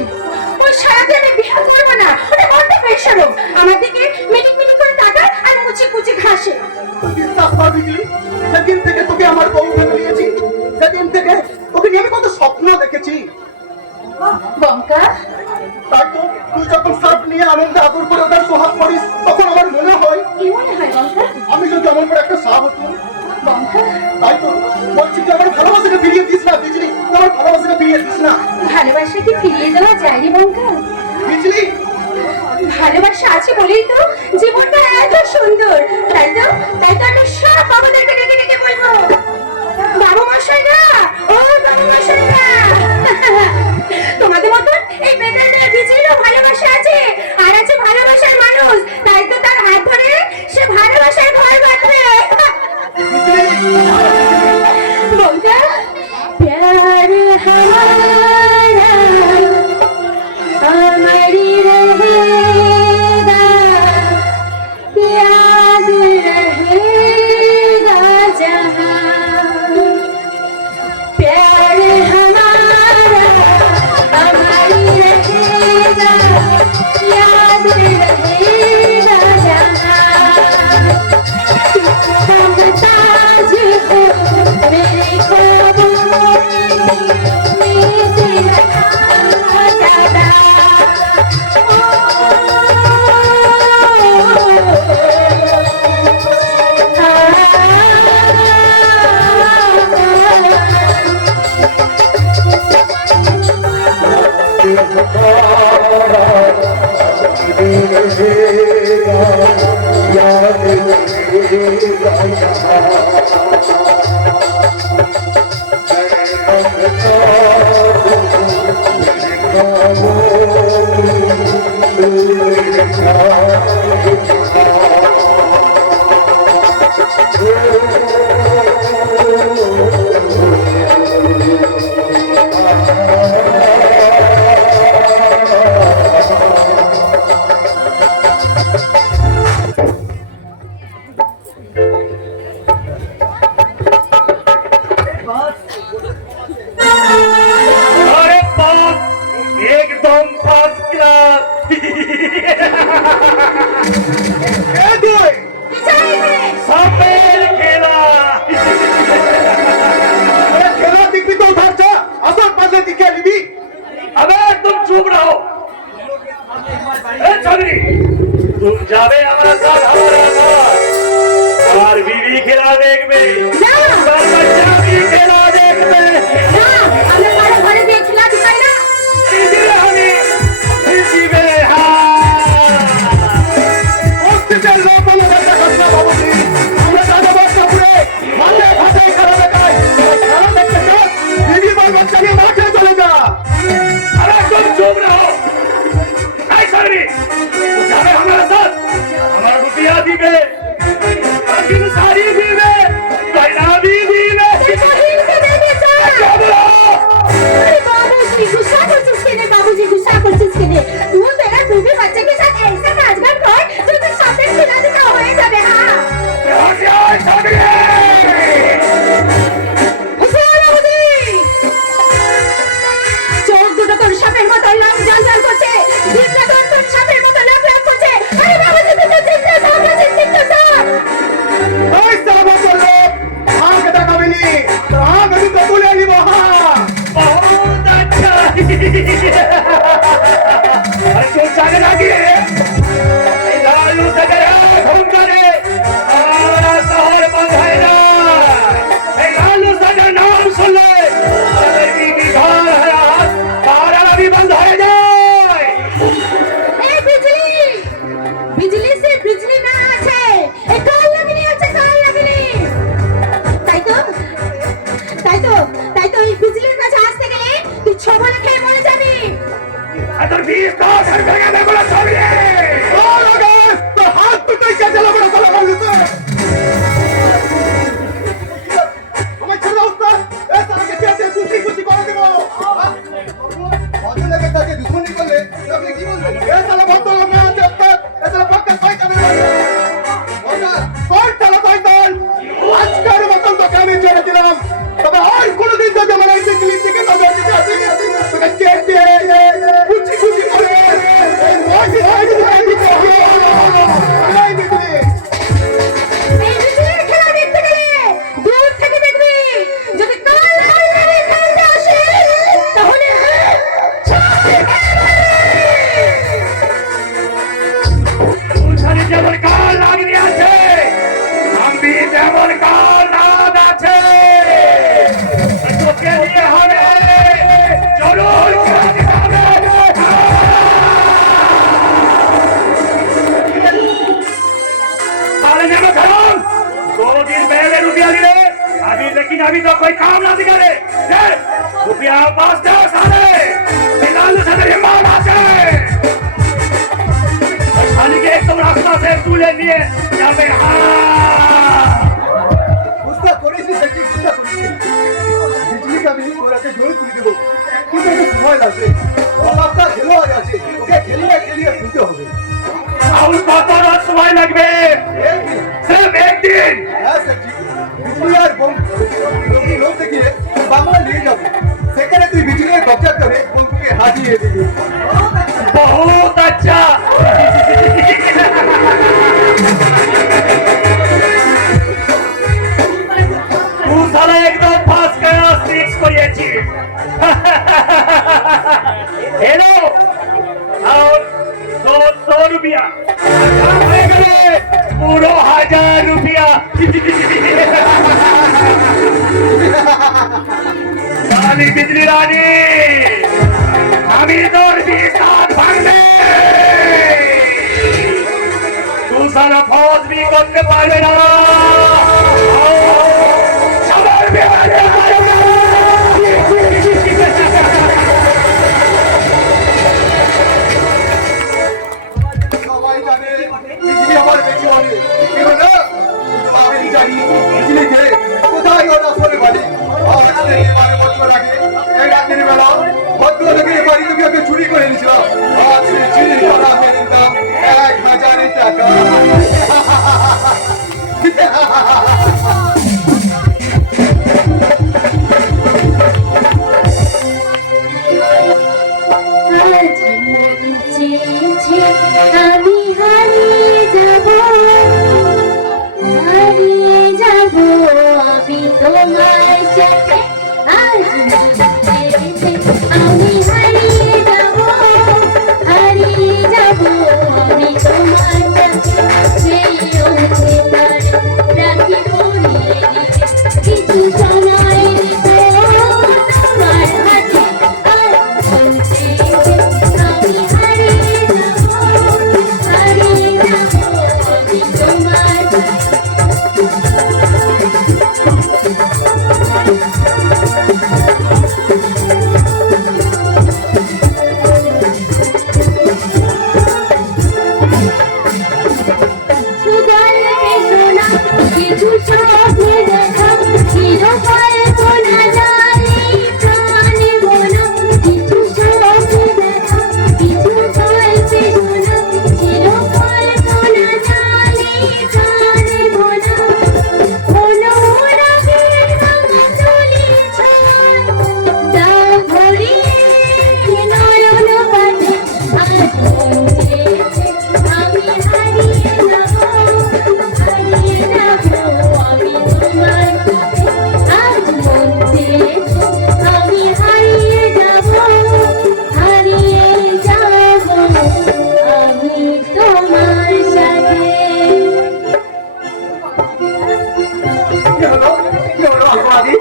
ওই সারাতে আমি বিয়ে করবো না, ওটা বড্ড বেশরম। আমার দিকে মিটিং মিটিং করে তাকায় আর মুচি কুচি ঘাসে। তুই বিশ্বাস কর বিজলি, সেদিন থেকে তোকে আমার বউ ভেবে নিয়েছি, সেদিন থেকে তোকে নিয়ে আমি কত স্বপ্ন দেখেছি। গঙ্গা, তাই তো তুই যখন সাপ নিয়ে আনন্দে আদর করে ওদের সোহাগ করিস, তখন আমার মনে হয় কি মনে হয় গঙ্গা? আমি যদি এমন করে একটা সাপ হতো। গঙ্গা, তাই তো বলছি তুই আমার ভালোবাসাকে ফিরিয়ে দিস না বিজলি, তুই আমার ভালোবাসাকে ফিরিয়ে দিস না ভালোবাসা কি ফিরিয়ে দেওয়া যায় রে গঙ্গা? বিজলি। ভালোবাসা আছে বলেই তো জীবনটা এত সুন্দর। তাই তো আমি সব বাবাদেরকে ডেকে ডেকে বলবো, বাবু মশাইরা, ও বাবু মশাইরা, তোমাদের মতন এই বেটার মেয়ে বিজলিরও ভালোবাসা আছে, আর আছে ভালোবাসার মানুষ। তাই তো তার হাত ধরে সে ভালোবাসার ঘর বাঁধবে। বলটা প্যার হামারা हमारी रहेगा, याद रहेगा जहां। प्यार हमारा हमारी रहेगा, याद रहेगा जहां। हम ताज हो मेरे ख्वाबों में तेरा ज्यादा। अरे बाप, एकदम फर्स्ट क्लास। सापेर खेला। खेला दिखी तो उधर जा, असर पासे दिखे लिबी। अबे तुम चुप रहो। चौधरी, तुम जावे हमारा साथ, हमारा साथ और बीवी खेला देख में, और बच्चा भी खेला देख में। আমরা কারো ঘরে গিয়ে খেলা দিই না। इसीलिए हमें इसी में হসপিটাল লোক বলে কথা কথা বাবুজি, আমরা দাদা বাচ্চা পুরে মাঠে ঘাটে খেলা দেখাই, খেলা দেখতে চল, দিদি ভাই বাচ্চা নিয়ে মাঠে চলে যা। अरे तुम चुप रहो। नहीं चौधरी, तुम जावे हमारा साथ, हमारा रुपया दी में, बाकी सारी दी में, गहना भी दी में। কহিনকে দেবে চল। चुप रहो। अरे बाबूजी गुस्सा करছিস কেনে? बाबूजी गुस्सा करছিস কেনে? तू तेरा बीवी बच्चे के साथ ऐसा नाचगान कर जो तू सामने खिला देना हो जाবে। हां होशियार चौधरी। হুসেন বাবুজি, চোখ দুটো তোর সাপের মতো লাল জাল জাল করছে, জিভটা তোর সাপের মতো লাফ লাফ করছে। আরে বাবুজি তুই তো চিন্তা সামনে চিন্তা সাপ। ওই সাবা বলো, আগে দেখাবিনি, আগে তো তুলে নিব। হ্যাঁ बहुत अच्छा। अरे तू जाने लगी है, लालू से गया घूम करे, हमारा शहर बंद है ना। लालू से का नाम सुन ले, चलेगी बिहार है आज, बारह भी बंद हो जाए। ए बिजली, बिजली से बिजली ना আছে, এ কাল লাগনি আছে, কাল লাগনি। আর তোর বিষ দশ আর ভেঙে দেবো সবই রে। তোর হাত দুটোই কেটে দেবো না সালা বলতে আমার ছেলে উস্তাদ এ সালাকে পেটে কুচি কুচি করে দেব মজা লাগে তাকে দুশ্মনী করলে আপনি কি বলবেন এ সালা বন্ধ না আছে উস্তাদ এ সালা পাক্কা কই কানে মজা কোন সালা শয়তান আজকের মতন তোকে আমি ছেড়ে দিলাম তবে আর কোনোদিন যদি আমার এই ক্লিপ থেকে নজর দিতে আসি তোকে কেটে কুচি কুচি করে এই মজা এই বিজলির খেলা দেখতে গেলে দূর থেকে দেখবি, যদি কাল হারিয়ে কাছে আসে তাহলে উঠানে যেমন কাল লাগিয়ে আছে, আমি যেমন কাল রাত আছে, তোকে নিয়ে হবে জরুর খেলাতে হবে। তাহলে যেন কারণ দুদিন पहले रुपया दिले, अभी लेकिन अभी तो कोई काम ना दिखाले। रुपया पास दो साले, निकाल से मेरी माँ आते। शाली के एकदम रास्ता से तूले लिए जावे উস্তাদ করেছি দেখি উস্তাদ করেছি বিজলি কা বিল ওরাকে জোরে তুলে দেবো কিন্তু একটু সময় লাগবে বাবাটা খেলোয়াড় আছে ওকে খেলিয়ে তুলতে হবে और कत रात समय लगবে सिर्फ एक दिन। হ্যাঁ সেটি বিজলি আর বম লোক দেখিয়ে বাংলা নিয়ে যাবে সেখানে তুই বিজলির কবজা করে বমকে হারিয়ে দিবি बहुत अच्छा। तू साला एकदम फर्स्ट क्लास फिक्स করিয়েছি। हेलो और 200 रुपया काम হয়ে গেলে পুরো 1000 रुपया। রানী বিজলি রানী আমি তোর বিস্তার ভাঙবে। তুই সারা ফৌজ भी করতে পারবে না। সবার বিমানে পারবে না। সবাই জানে বিজলি আমার বেশি বলে কিন্তু না আমি জানি বিজলিকে কোথায় ওরা করে বলি আর আজকে এবারে বছর আগে এই রাতের বেলা ভদ্রলোকের বাড়ি থেকে ওকে চুরি করে নিয়েছিলাম আজ সেই চুরি করা মেরে দাম 1000 টাকা আজ মন চেয়েছে আমি হারিয়ে যাব আমি তোমার সাথে। আজ মন চেয়েছে আমি হারিয়ে যাব আমি তোমার সাথে। সেই অধিকার রাখি পড়িয়ে দিতে কিছু সময় দিতে তোমার হাতে। আজ মন চেয়েছে আমি হারিয়ে যাব আমি তোমার সাথে। কিছু স্বপ্নে দেখা চিরকাল কোনা জানি প্রাণে বোনা। কিছু স্বপ্নে দেখা কিছু গল্পে শোনা চিরকাল কোনা জানি প্রাণে বোনা। কোনো রাগের ভাঙা চলি ছয় তা ভরিয়ে নয়ন কাটে। আজ মন চেয়েছে আমি হারিয়ে যাব আমি তোমার সাথে। আজ মন চেয়েছে আমি হারিয়ে যাব আমি তোমার সাথে। কি হলো অপরাধী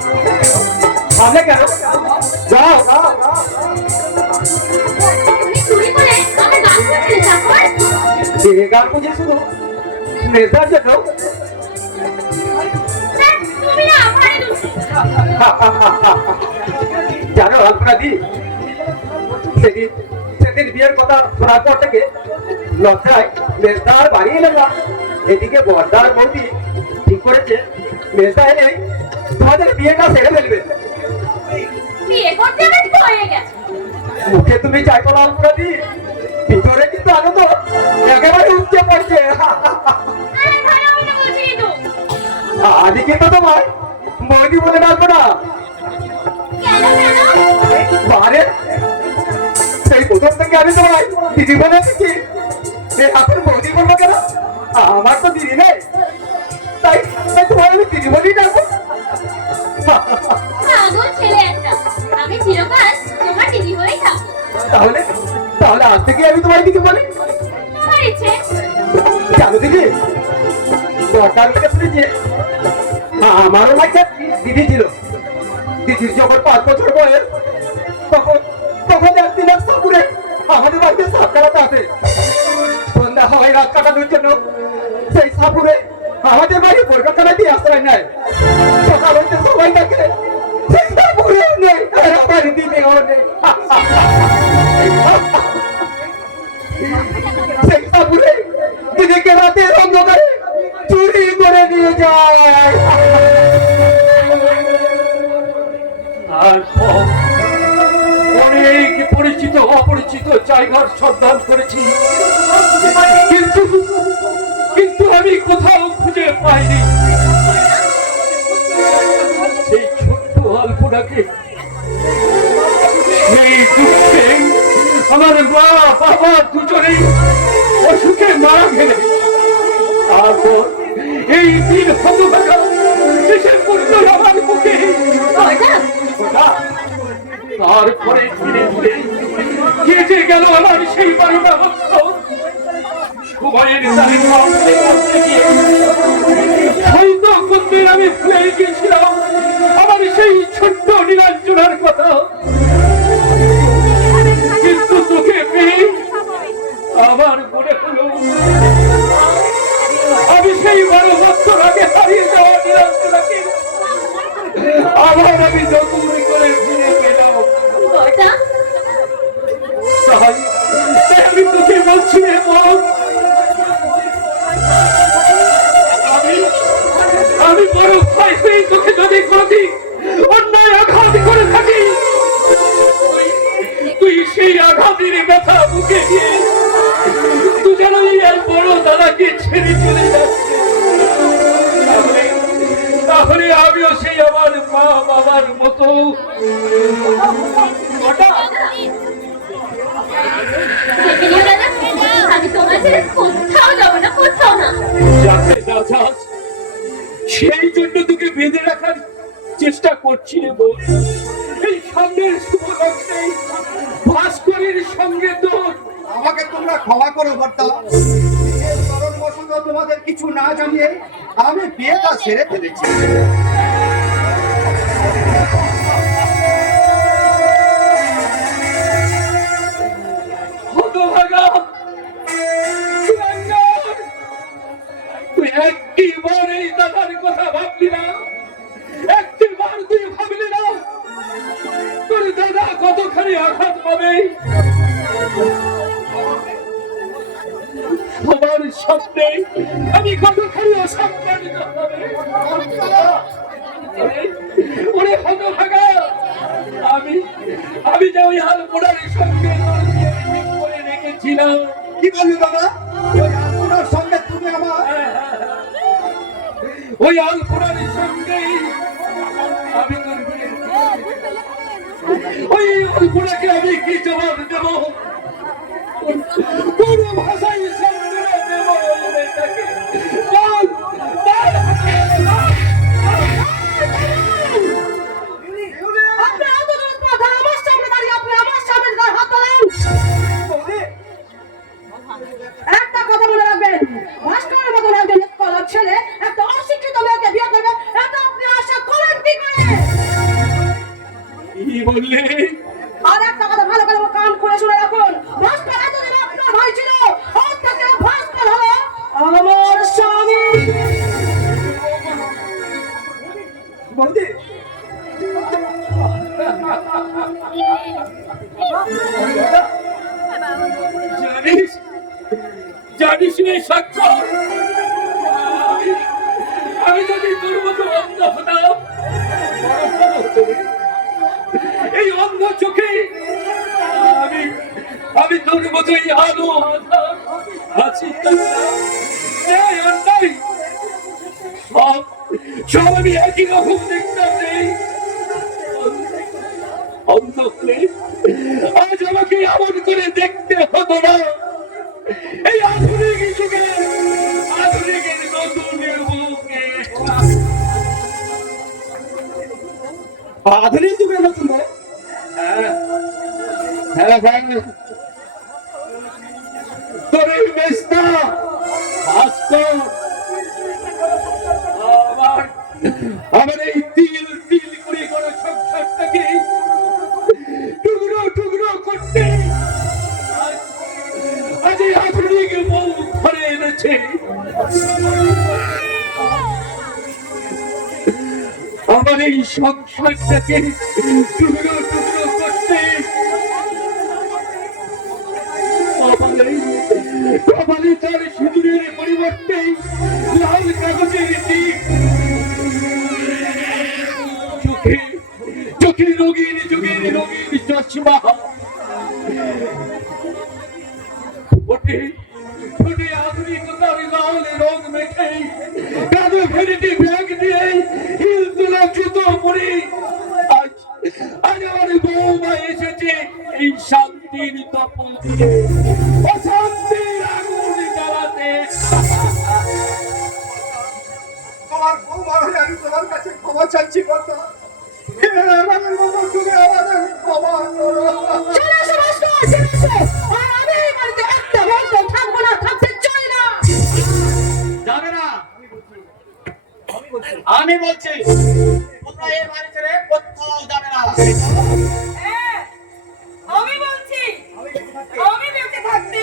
ভাবলে কেন যাও তুমি চুরি করে আমার গান শুনতে চাকর। যে গান বুঝে শুধু নেশার জন্য তুমি না আমারই দোষী। জানো অপরাধী সেদিন বিয়ের কথা শোনার পর থেকে লজ্জায় মেজদার বাড়ি এলেন না। এদিকে বর্দার বৌদি ঠিক করেছে মেজদা এলে তোমাদের বিয়েটা সেরে ফেলবে। বিয়ে করতে আমার হয়ে গেছে। মুখে তুমি চাই বলা অপরাধী, ভিতরে কিন্তু আনন্দ একেবারে উঠতে পড়ছে। আরে ভাই আমি তো বলছি তো। আমি কিন্তু তোমার বৌদি বলে ডাকবো না। কেন কেন? আরে সেই প্রথম থেকে আমি তোমার দিদি বলে এসেছি, এখন বৌদি বলবো কেন? আমার তো দিদি নেই, তাই তাই তোমার আমি দিদি বলেই ডাকবো। পাগল ছেলে একটা। আমি চিরকাল তোমার দিদি হয়েই থাকবো। তাহলে তাহলে আজ থেকে আমি তোমার দিদি বলি। তোমার ইচ্ছে। জানো দিদি, দরকার হলে শুনেছি আমারও একটা দিদি ছিল। দিদির যখন 5 বছর বয়স তখন তখন একদিন এক সাপুরে আমাদের বাড়িতে সাপ কাটাতে আসে। সন্ধ্যা হয় রাত কাটানোর জন্য সেই সাপুরে আমাদের বাড়ি কলকাতায় দিয়ে আশ্রয় নেয়। সকাল হইতে সবাই দেখে সেই সাপুরেও নেই আর আমার দিদিও নেই। সেই সাপুরে দিদিকে রাতের অন্ধকারে চুরি করে নিয়ে যায়। তারপর অনেক পরিচিত অপরিচিত জায়গার সন্ধান করেছি, কিন্তু কিন্তু আমি কোথাও খুঁজে পাইনি সেই ছোট্ট অল্পটাকে। সেই দুঃখে আমার মা বাবা দুজনেই অসুখে মারা গেলে। তারপর এই দিন হতভাগা এসে পড়লো আমার মুখে। তারপরে ধীরে ধীরে কেটে গেল আমার সেই 12টা বছর। সময়ের তালিকা করতে গিয়ে হয়তো কোনদিন আমি ভুলে গিয়েছিলাম আমার সেই ছোট্ট নীলাঞ্জনার কথা। কিন্তু তোকে পেয়ে আমার মনে হলো আমি সেই 12 বছর আগে হারিয়ে যাওয়া নীলাঞ্জনাকে আবার আমি নতুন করে ফিরে পেলাম। তাই আমি তোকে বলছি রে বোন, আমি বড় ভয় পেয়ে তোকে যদি কোনদিন অন্যায় আঘাত করে থাকি, তুই সেই আঘাতের ব্যথা বুকে গিয়ে দুজনেই আর বড় দাদাকে ছেড়ে চলে যাচ্ছে। তাহলে আমিও সেই আমার মা বাবার মতো আমি তোমার ছেড়ে কোথাও যাবো না, কোথাও না। যাতে না যাস সেই জন্য তোকে বেঁধে রাখার চেষ্টা করছি রে বোন। এই সামনের শুভলগ্নে ভাস্করের সঙ্গে তোর। আমাকে তোমরা ক্ষমা করো বর্তা, কারণবশত তোমাদের কিছু না জানিয়ে আমি বিয়েটা সেরে ফেলেছি। হতভাগা তুই একটিবার এই দাদার কথা ভাবলি না, একটিবার তুই ভাবলি না তোর দাদা কতখানি আঘাত পাবে। তোমার সামনে আমি কতখানি অসম্মানিত হবে। ওরে হতভাগা, আমি যে ওই আলপনার সঙ্গে করে রেখেছিলাম। কি বললি দাদা? ওই আপনার সঙ্গে তুমি আমার ওই আলপনার সঙ্গে আমি তোর ওই আলপনাকে আমি কি জবাব দেব? কোন ভাষায় সম্মান দেব তাকে? বল, বল। আপনি এত জোর কথা আমার সামনে দাঁড়িয়ে আপনি আমার সামনে গায়ে হাত তোলেন। একটা কথা মনে রাখবেন, ভাস্করের মতো একজন কলক ছেলে একটা অশিক্ষিত মেয়েকে বিয়ে করবে, এটা আপনি আশা করেন কি করে? কি বললে? আর একটা কথা ভালো করে কান খুলে শুনে রাখুন, ভাস্কর এতদিন আপনার ভাই ছিল, আজ থেকে ভাস্কর হলো আমার স্বামী। জানিস জানিস রে স্বাক্ষর, আমি যদি তোর মতো অন্ধ হতাম, এই অন্ধ চোখে আমি আমি তোর মতোই আলো আছি, সব সব আমি একই রকম দেখতাম নেই। অন্ধ হলে আজ আমাকে এমন করে দেখতে হতো না। এই আধুনিক যুগে আধুনিকের নতুন বুকে আধুনিক যুগের নতুন ভাই। হ্যাঁ ভাই, তোর এই মেস্তা ভাস্কর আমার এই তিল তিল করে কোনো সংসারটাকে টুকরো টুকরো করতে আজ এই আধুনিক বউ ঘরে এনেছে। আমার এই সংসারটাকে টুকরো টুকরো করতে কপালে তার সিঁদুরের পরিবর্তে লাল কাগজের টিপ, চোখে চোখে রঙিন যুগের রঙিন চশমা, ওঠে ঠোঁটে আধুনিকতার লাল রং মেখে, কাঁধে ভ্যানিটি ব্যাগ দিয়ে হিল তোলা জুতো পরে আজ আজ আমার বৌমা এসেছে এই শান্তির তপন দিয়ে অশান্তির আগুন জ্বালাতে। তোমার বৌমা হয়ে আমি তোমার কাছে ক্ষমা চাইছি কথা। আমাদের মতো তুমি আমাদের ক্ষমা করো। চলে আসো ভাস্কর, চলে আসো। আর আমি এই বাড়িতে একটা মুহূর্ত থাকবো না, থাকতে চাই না। যাবে না, আমি বলছি তোমরা এই বাড়ি ছেড়ে কোথাও যাবে না। হ্যাঁ, আমি বলছি আমি বেঁচে থাকতে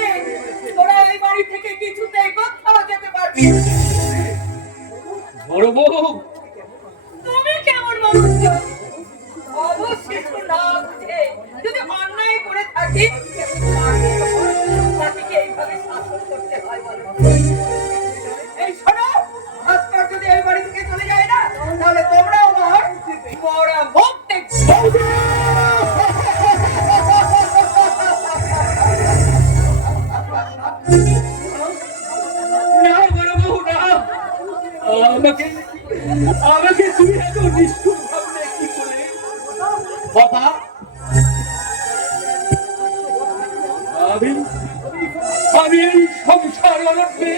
তোরা এই বাড়ি থেকে কিছুতেই কোথাও যেতে পারবি না। বড় বউ, তুমি কেমন মানুষ গো? অবশেষ না বুঝে যদি অন্যায় করে থাকি তাকে এইভাবে শাসন করতে হয় বলো? এই শোনো, ভাস্কর যদি এই বাড়ি থেকে চলে যায় না তাহলে তোমরাও আমার বড় মুখ দেখবে। না বড় বউ না, আমাকে আমাকে তুমি এত নিষ্ঠুর ভাবলে কি করে? বাবা আমি আমি এই সংসার অনর্থে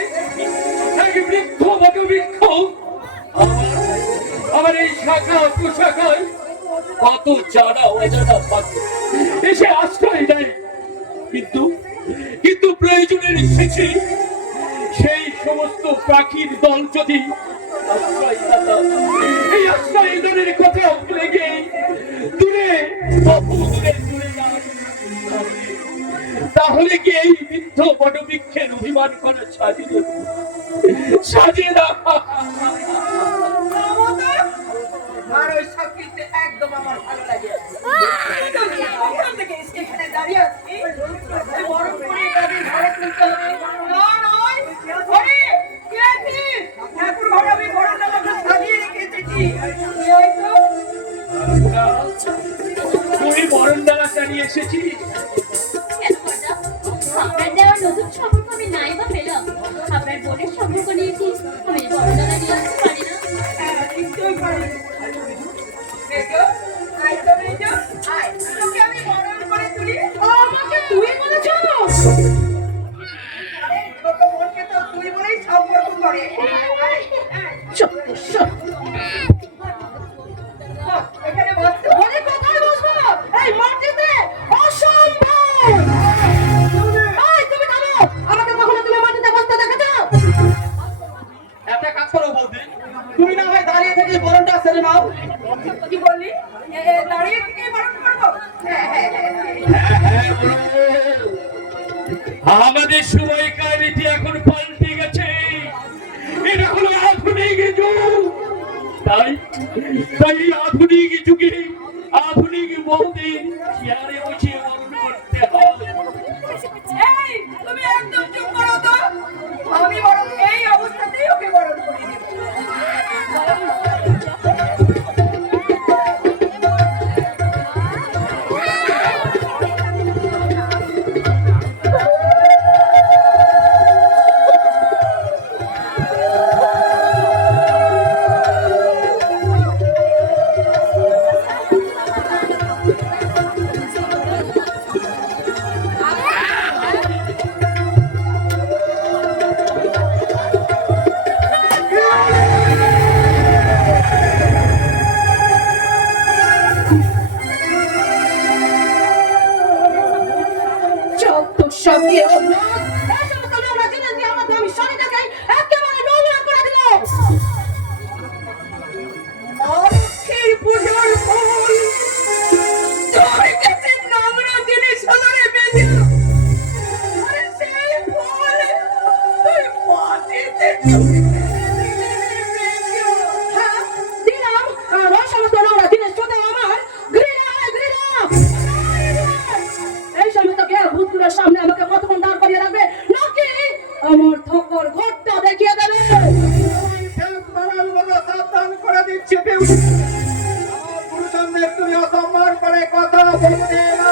এক বৃক্ষ বট বৃক্ষ আমার এই শাখা প্রশাখায় কত জানা অজানা পাখি এসে আশ্রয় দেয়, কিন্তু কিন্তু প্রয়োজনের শেষে সেই সমস্ত পাখির দল যদি আশ্রয় দাতা, এই আশ্রয় দানের কথা ভুলে গিয়ে দূরে বহু দূরে চলে যায়, তাহলে কি এই বৃদ্ধ বটবৃক্ষের অভিমান করা সাজে না? আর ওই সব কিন্তু একদম আমার ভালো লাগে না। ওখান থেকে স্টেশনে দাঁড়িয়ে আছি, বড় করে গাড়ি ঘরে তুলতে হবে। না নয়, ঘরে কে আছিস? ঠাকুর ঘরে আমি বড় ডালাটা সাজিয়ে রেখে এসেছি। কি হয়েছে? তুই বরণডালা চালিয়ে এসেছিস? কেন কর্তা? আপনার দেওয়ার নতুন সম্পর্ক আমি নাই বা পেলাম। আপনার বোনের সম্পর্ক নিয়েছি, আমি বড়দানা নিয়ে আসতে পারি না। হ্যাঁ, নিশ্চয়ই পারি। দেখো, আয় তো মেজো, আয়। তোকে আমি বরণ করে তুলি। আমাকে তুই বলেছো? আরে, ছোট বোনকে তো তুই বলেই সম্পর্ক করে। আয়, আয়। এখানে বসতে বলে কোথায় বসবো? এই মাটিতে অসম্ভব। এই, তুমি থামো। আমাকে কখনো তুমি মাটিতে বসতে দেখেছো? একটা কাজ করো বৌদি, তুমি না হয় দাঁড়িয়ে থেকে বরণটা সেরে নাও। কি বললি? দাঁড়িয়ে থেকে বরণ করবো? হ্যাঁ, হ্যাঁ, হ্যাঁ, হ্যাঁ। আমাদের সময়কার রীতি এখন পাল্টে গেছে, এটা হলো আধুনিক যুগ। তাই তাই আধুনিক যুগে আধুনিক বৌদের চেয়ারে বসে বরণ করতে হয়। এই, তুমি একদম চুপ করো তো, আমি বরং এই অবস্থাতেই ওকে বরণ করে নেব। সামনে আমাকে কতক্ষণ দাঁড় করিয়ে রাখবে নাকি আমার ঠোকর ঘরটা দেখিয়ে দেবে? সাবধান করে দিচ্ছি বিউটি, আমার গুরুজনদের তুমি অসম্মান করে কথা বলতে না।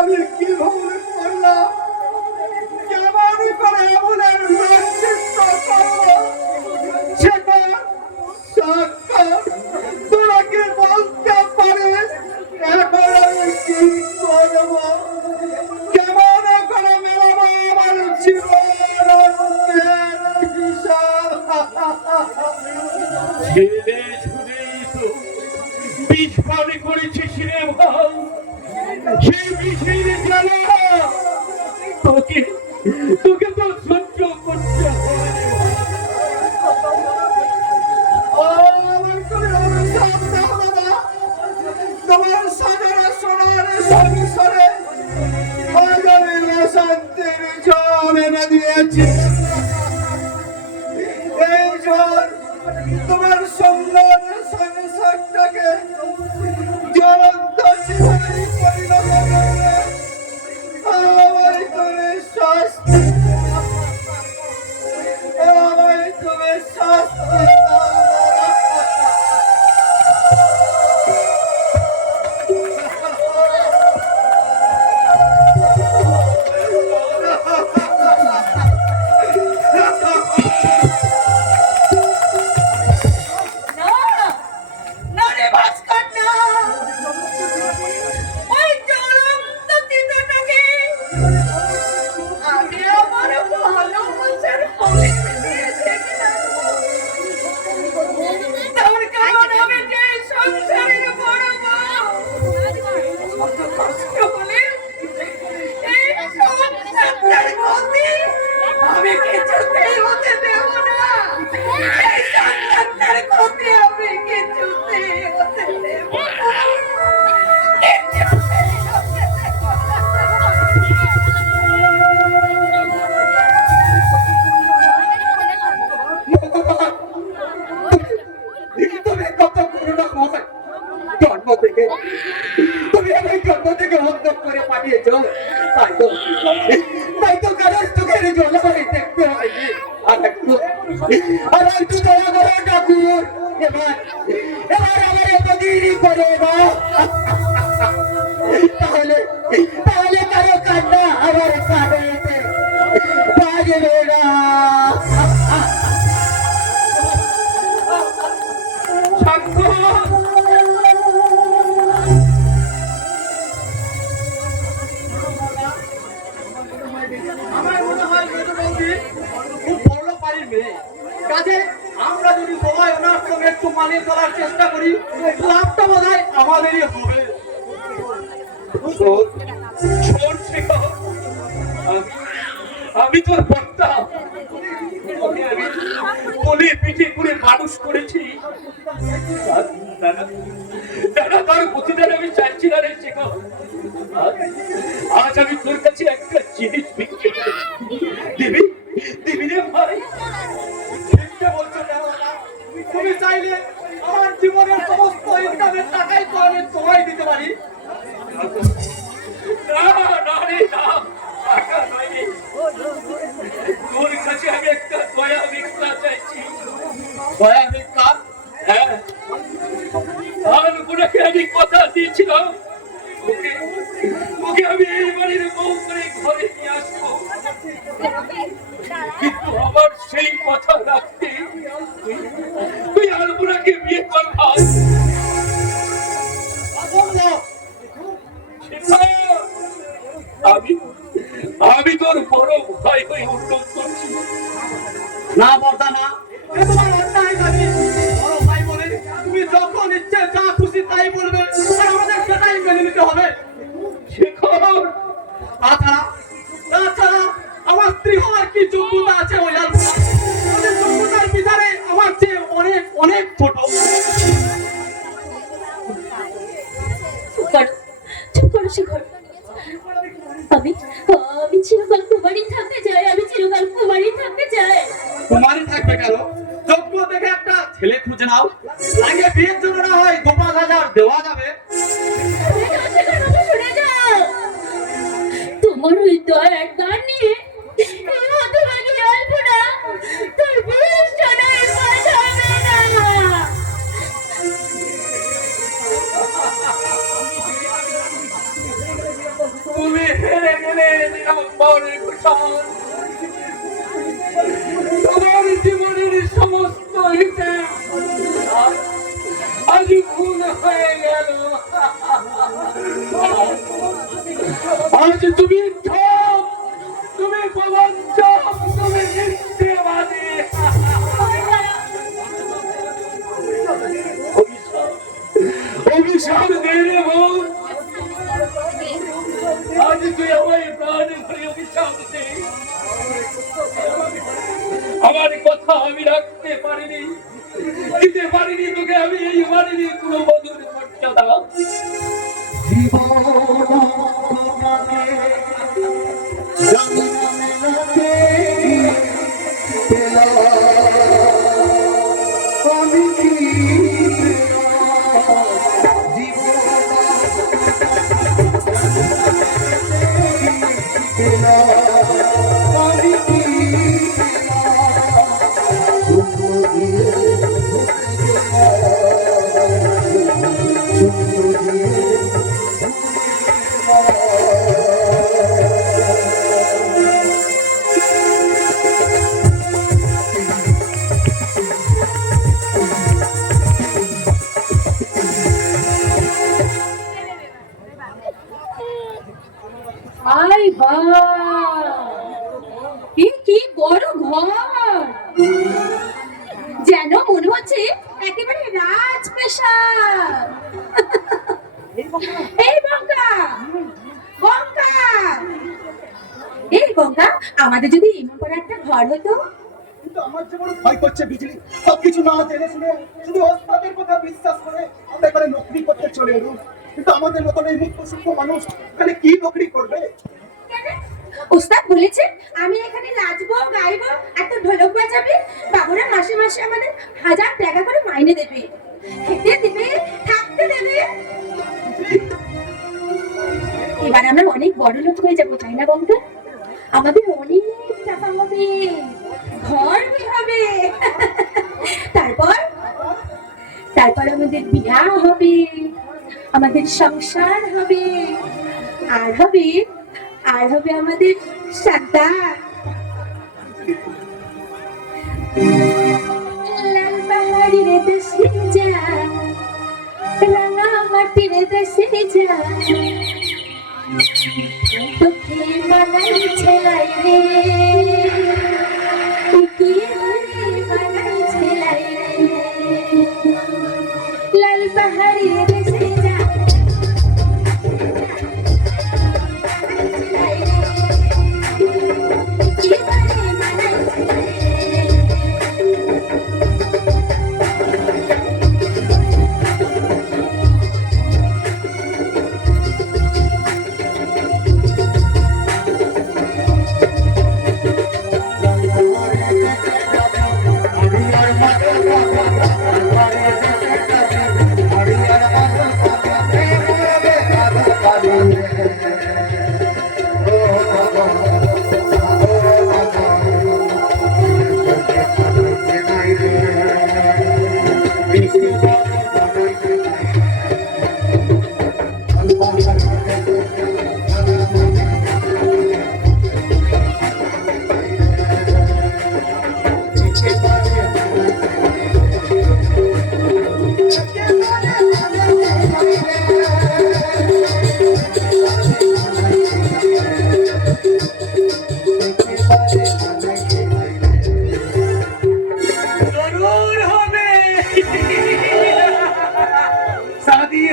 আমি কি ভুল করলাম? কেমন করে এমনের মানচিত্র করবো সেটা সাক্ষাৎ তোমাকে বলতে পারে। এখন আমি কি করবো? কেমন করে মেলাবো আমার জীবনের হিসাব? ছেলে ছুড়েই তো বিষ পানি করেছিস রে ভাই, সেই বিষের জ্বালা তোকে তোকে তো সহ্য করতে হবে। তোমার সাদরে সোনার সংসারে আগামী শান্তির জল এনে দিয়েছি। এই জল তোমার সুন্দর সংসারটাকে জ্বলন্ত চিতায় পরিণত করবে। আমায় তুমি শাস্তি দাও, আমায় তুমি শাস্তি দাও। আমি কিছুতেই হতে দেব না, এই সন্তানটার ক্ষতি আমি কিছুতেই হতে দেব না, কিছুতেই হতে দেব তুমি কত করুণা মহান, জন্ম থেকে তুমি আমায় জন্ম থেকে অন্ধ করে পাঠিয়েছ। তাই তো কারোর চোখের জল আমায় দেখতে হয়নি। আর একটু দয়া করো ঠাকুর, এবার আমার এত দেরি করে না। তাহলে কারো কান্না আমার কানে বাজবে না। আমার মনে হয় মেজবৌদি খুব বড় বাড়ির মেয়ে, কাজে আমরা যদি সবাই ওনার সঙ্গে একটু মানিয়ে চলার চেষ্টা করি, লাভটা বোধহয় আমাদেরই হবে। আমি তোর বক্তা, আমি কোলে পিঠে করে মানুষ করেছি, দাদা তার প্রতিদান আমি চাইছি না রে শেখর। আজ আমি তোর কাছে একটা জিনিস বিক্রি দিবি, দিবি রে ভাই। মিথ্যে বলছো কেন দাদা? তুমি চাইলে আমার জীবনের সমস্ত ইনকামের টাকাই তো আমি তোমায় দিতে পারি। না না রে না, টাকা নয় রে। তোর কাছে আমি একটা দয়া ভিক্ষা চাইছি। দয়া ভিক্ষা? হ্যাঁ, আর ওনাকে আমি কথা দিয়েছিলাম, ওকে আমি এই বাড়ির বউ করে ঘরে নিয়ে আসবো, কিন্তু আমার সেই কথা রাখতে তুই আর ওনাকে বিয়ে কর ভাই। আমি তোর বড় ভাই হয়ে অনুরোধ করছি। না বর্দা না, এ তোমার অন্যায় দাবি। বড় ভাই বলে তুমি যখন ইচ্ছে যা খুশি তাই বলবে, আর আমাদের সেটাই মেনে নিতে হবে। শেখর, তাছাড়া আমার স্ত্রী হওয়ার কি যোগ্যতা আছে ওই আলপনা? ওদের যোগ্যতার বিচারে আমার চেয়ে অনেক অনেক ছোট। চুপ করো শেখর। আমি আমি চিরকাল কুমারী থাকতে চাই, আমি চিরকাল কুমারী থাকতে চাই। কুমারী থাকবে কেন? যোগ্য দেখে একটা ছেলে খুঁজে নাও, আগে বিয়ের জন্য না হয় 2-5 হাজার দেওয়া যাবে। শুনে যাও, তোমার ওই দয়ার গান নিয়ে এই হতভাগী আলপনা তোর বিয়ের জন্যই পাঠাবে না। তুমি হেরে গেলে নিরম্বরের কুশল, তোমার জীবনের সমস্ত হিসেব আজ খুন হয়ে গেল। আজ তুমি ঠক, তুমি প্রবঞ্চক, তুমি মিথ্যেবাদী। অভিশাপ দে রে বউ, আজ তুই আমায় প্রাণ ভরে অভিশাপ দে। আমার কথা আমি রাখতে পারিনি, দিতে পারিনি তোকে আমি এই বাড়ির কোনো মধুর মর্যাদা। আই বাবা, কি বড় ঘর, যেন মনে হচ্ছে একেবারে রাজপ্রাসাদ। এই বঙ্কা, বঙ্কা, এই বঙ্কা, আমাদের যদি এমন করে একটা ঘর হতো। কিন্তু আমার যে বড় ভয় করছে বিজলি, সবকিছু না জেনে শুনে শুধু ওস্তাদের কথা বিশ্বাস করে আমরা এখানে নকরি করতে চলে এলুম। কিন্তু আমাদের মতন এই মুখ্য সূক্ষ্ম মানুষ এখানে কি নকরি করবে? ওস্তাদ বলেছে আমি এখানে নাচবো, গাইবো, এত ঢোলক বাজাবে, বাবুরা মাসে মাসে আমাদের 1000 টাকা করে মাইনে দেবে, খেতে দেবে, থাকতে দেবে। এবার আমরা অনেক বড় লোক হয়ে যাবো, তাই না বন্ধু? আমাদের অনেক টাকা হবে, ঘর হবে, তারপর তারপর আমাদের বিয়া হবে, আমাদের সংসার হবে, আর হবে আমাদের সাঁতার। লাল পাহাড়ির দেশে যা, রাঙা মাটির দেশে যা, তোকে বানাই ছেলাই রে, তোকে বানাই ছেলাই রে। লাল পাহাড়ির দেশে যা,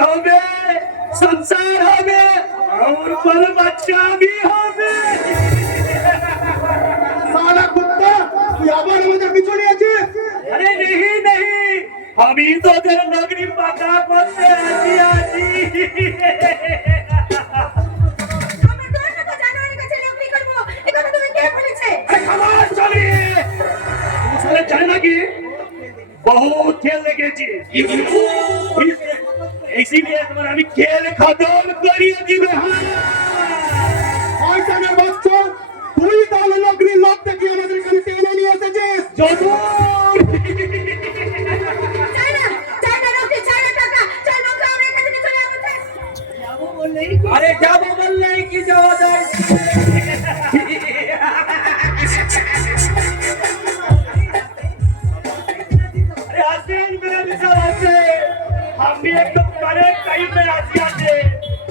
হবে, সংসার হবে, और पर बच्चा भी হবে। साला कुत्ता তুই আবার আমাদের পিছু নিয়েছিস। अरे नहीं नहीं, हम ही तो तेरे नौकरी पक्का करते आजी। আমরা তোর মতো জানোয়ারের কাছে নকরি করব, এ কথা তুমি কে বলেছে? खबर चलिए, साले चाइना की बहुत खेल लेके इसीलिए तुम्हारा अभी खेल खत्म करिए दिबे। শয়তানের বাচ্চা তুই তাহলে নকরির লোক থেকে আমাদের এখানে টেনে নিয়ে এসেছিস। जरूर চাই না নকরি, চাই না টাকা, চাই নকরি, আমরা এখান থেকে চলে যাবো। अरे जाबो बोल नहीं की जाओ जाए। अरे आसियान मेरा विचार है, हम भी एकदम करेक्ट टाइम में आसियान थे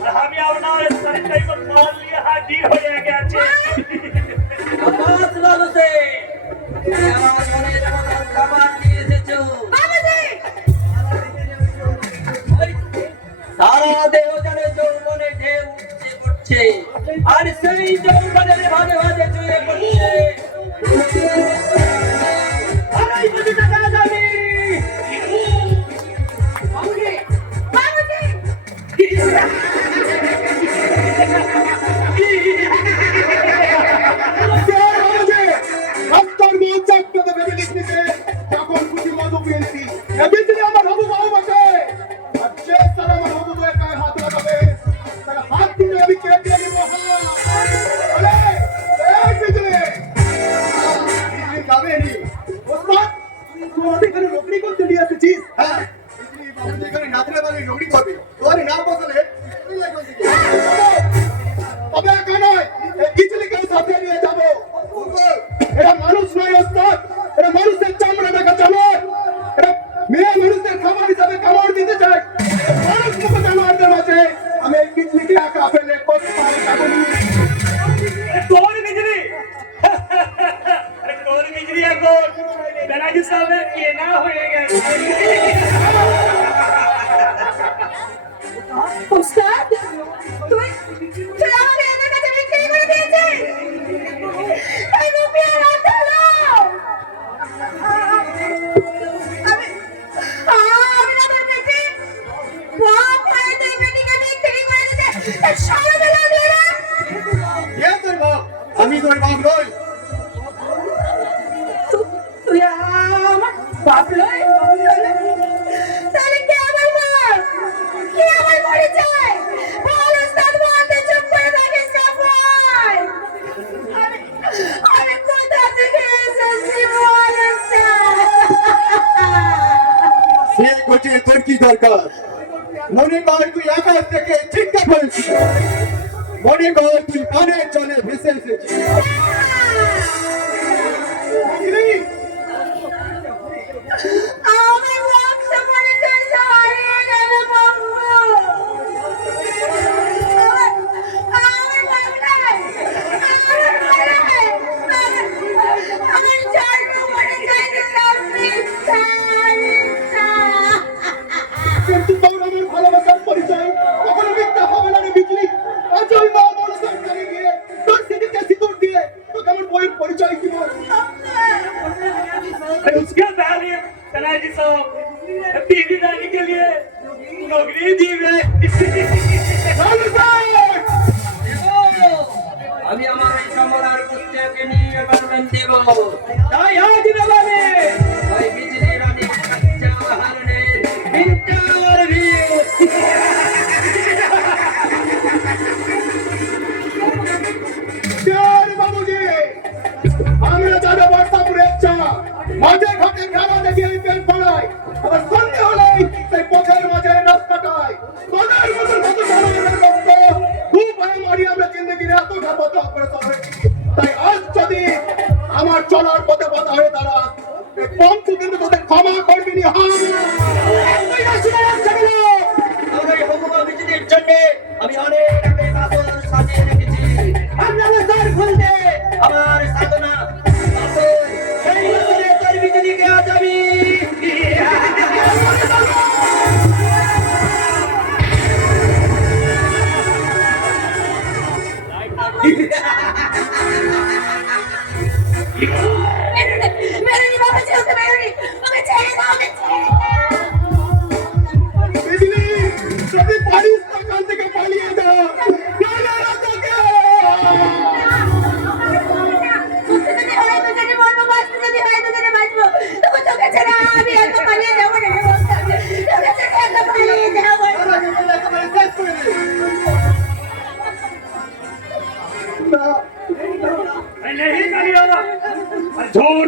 और हम ही अपना सारे टाइम पर मान लिया हाजिर हो गया छे। आवाज लालो से आवाज होने जमा खबर लिए से जो বাবুজি, সারা দেহ জানে যৌবনে ঢেউ উঠছে পড়ছে আর সেই যৌবনের ভাগে ভাগে চুয়ে পড়ছে। আড়াই কোটি টাকা যাবে। বাবুজি, রাস্তার মৌচাক পেতে ভেবে লিখতেছে যখন খুশি মধু পেয়ে নিবি এমনি আমার হবু বাবু বসে আর যে তারা আমার হবু বয়ে গায়ে হাত লাগাবে তারা হাত দিয়ে আমি কেটে নেবো। তোমাদের এখানে নকরি করতে নিয়ে এসেছিস। হ্যাঁ এখানে নাচলে মানে নকরি করবে তোর না বসলে তবে একা নয় এই বিজলিকে সাথে নিয়ে যাবো। এরা মানুষ নয় ওস্তাদ, এরা মানুষের চামড়া দেখা জানোয়ার, এরা মেয়ে মানুষের খাবার হিসাবে কামড় দিতে চায়। মানুষ মতো জানোয়ারদের মাঝে আমি এই বিজলিকে একা ফেলে কোথায় যাবো না। कौन बिजली? अरे कौन बिजली है कौन? बेनाजी साहब ये ना होएगा। ওস্তাদ, তুই আমাকে এদের কাছে বিক্রি করে দিয়েছিস। এই রুপিয়ার হাত ধরো। আমি না তোর বেটি, বাপ হয়ে তোর বেটিকে বিক্রি করে দিতে তোর শরম লাগলো না? কে তোর বাপ? আমি তোর বাপ নই। তুই আমার বাপ লয়? তাহলে কে আমার বাপ? কে আমার পরিচয়? বল ওস্তাদ, বলতে চুপ করে থাকিস না, বল। আমি কোথা থেকে এসেছি বল ওস্তাদ। সে কোচে তোর কি দরকার? মনে কর তুই আকাশ থেকে চিন্তা করেছিস, মনে কর তুই পানের জলে ভেসে এসেছিস। আমার বংশ পরিচয় হারিয়ে গেল বঙ্গ। আমার জন্ম পরিচয় দিলাম মিথ্যা। কিন্তু তোর আমার ভালোবাসার পরিচয় কখনো মিথ্যা হবে না রে বিজলি। আজই মা বড় সরকারে গিয়ে তোর সিঁড়িতে সিঁদুর দিয়ে তোকে আমার বইয়ের পরিচয় দিব। अरे उसके पहले बेनाजी साहब बीवी लाने के लिए नौकरी दी है। আমি আমার এই সম্মানের পুত্রকে নিয়ে পারবেন দেব তাই আজ দেবানে ওই বিজলি রানী বাচ্চা হারনে ইন্টারভিউ। চার বাবুজি আমরা যাবে বর্ষাপুরের চা মাঝে ঘাটে খেলা দেখি এই পেন পড়ায় আবার সন্ধে হলেই সেই পথের মাঝে রাস্তাটায় তোদের মতো কত জানোয়ারের রক্ত খুব ভয়ে মারি আমরা জিন্দগির এত ঘাপত অগ্রসর হয়েছি। তাই আজ যদি আমার চলার পথে বাধা হয়ে দাঁড়াস পঞ্চ কিন্তু তোদের ক্ষমা করবি নি। और ये हुकुम बिजलिর জন্য আমি অনেক আগে কাপড় সাজিয়ে রেখেছি। আপনারা স্যার খুলতে আমার সাধনা আসুন সেই বছরে তোর বিজলিকে আজ আমি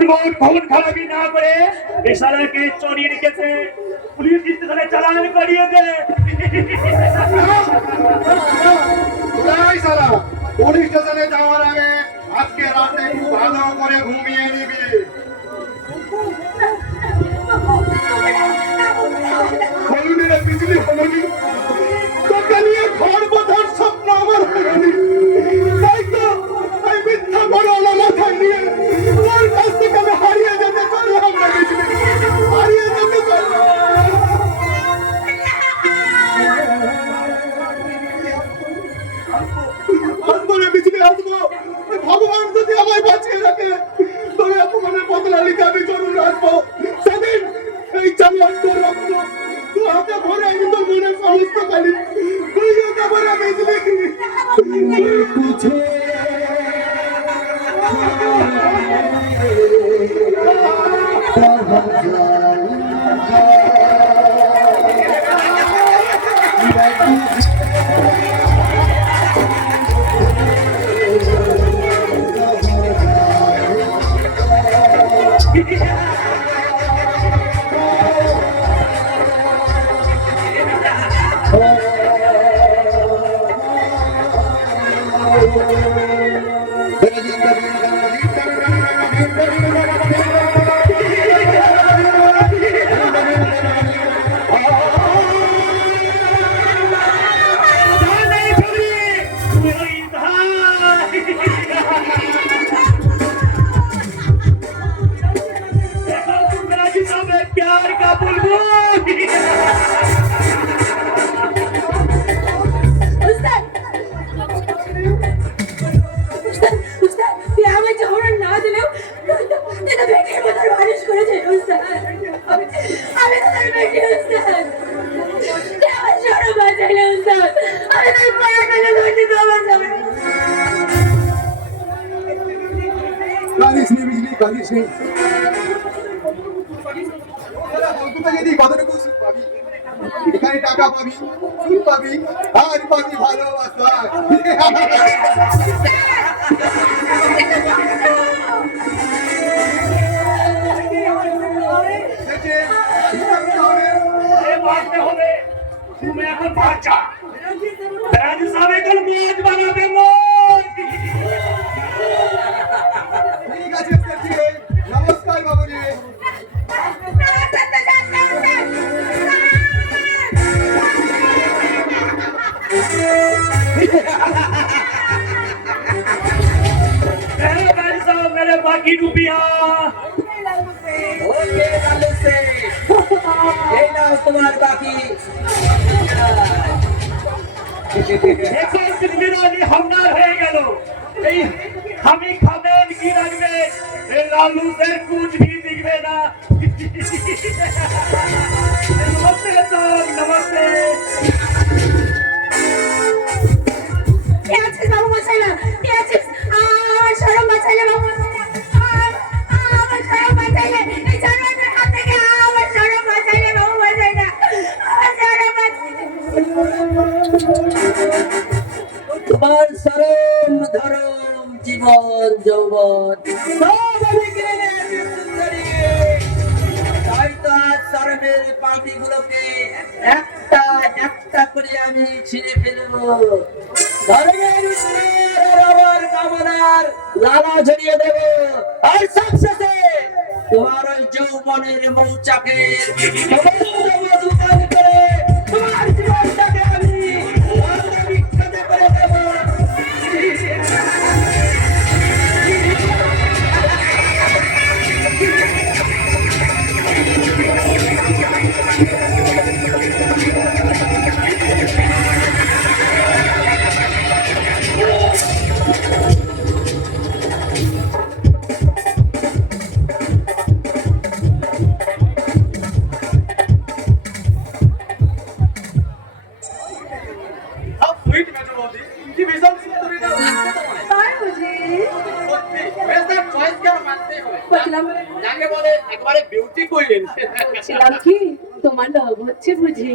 জীবন খুন খারাপি না করে এসারাকে চড়িয়ে রেখেছে, পুলিশ স্টেশনে চালান করিয়ে দে। কোথায় সারা? পুলিশ স্টেশনে যাওয়ার আগে আজকে রাতে খুব ভালো করে ঘুমিয়ে নিবি। হলুনি রে বিজলি হলুনি, তোকে নিয়ে ঘর বাঁধার স্বপ্ন আমার হয়নি। তাই তো এই মিথ্যা করে ওলা মাথা নিয়ে তোর কাছ থেকে আমি হারিয়ে যেতে চললাম না বিজলি, হারিয়ে যেতে চললাম। আসবো রে বিজলি, আসবো। ভগবান যদি আমায় বাঁচিয়ে রাখে তবে অপমানের বদলা নিতে আমি জরুর আসবো। সেদিন এই চামড়ার তোর রক্ত দু হাতে ভরে আমি তোর মনের সমস্ত কালি ধুইয়ে দেবো রে বিজলি। प्यार का बुलबुल। উস্তাদ উস্তাদ তুই আমায় জহরন না দিলেও তুই তো বেটির মতো মানুষ করেছিস উস্তাদ। আমি তোর বেটি উস্তাদ, তুই আমার জড়ো বাঁচাইলে উস্তাদ। আমি তোর পায়ে কাছে ধরছি তো আমার যাবে। কাঁদিস নি বিজলি, কাঁদিস নি। যদি কতটুকু সুখ পাবি, এখানে টাকা পাবি, সুখ পাবি, আর পাবি ভালোবাসা। বাঁচতে হবে, তুমি এখন বাচ্চা। রাজু সাহেব এখন মাছ বানাবে মাছ। ঠিক আছে সেঠি, নমস্কার বাবুজি। राजू साहब मेरे बाकी डूबिया। ওকে লালু সে এই নাও তোমার বাকি। হামলার হয়ে গেল, এই আমি খাবেন কি রাখবে, এই লালুদের কুछ भी दिखবে না। नमस्ते सर, नमस्ते। কে আছিস বাবু মশাই না? কে আছিস? আমার শরম বাঁচাইলে বাবু মশাই না। আমার শরম বাঁচাইলে, এই জানোয়ারের হাত থেকে আমার শরম বাঁচাইলে বাবু মশাই না। আমার শরম বাঁচাইলে। তোমার শরম ধরম জীবন যৌবন সব আমি কিনে নিয়েছি সুন্দরী। তাই তো আজ শরমের পাখিগুলোকে একটা একটা করে আমি ছিঁড়ে ফেলবো। ধর্মের উৎসের আর আমার কামনার লালা ঝরিয়ে দেবো। আর সবশেষে তোমার ওই যৌবনের মৌচাকের দোকান করে তোমার জীবনটাকে আমি বিখ্যাত করে দেবো। ছিলাম কি তোমার লভ হচ্ছে বুঝি?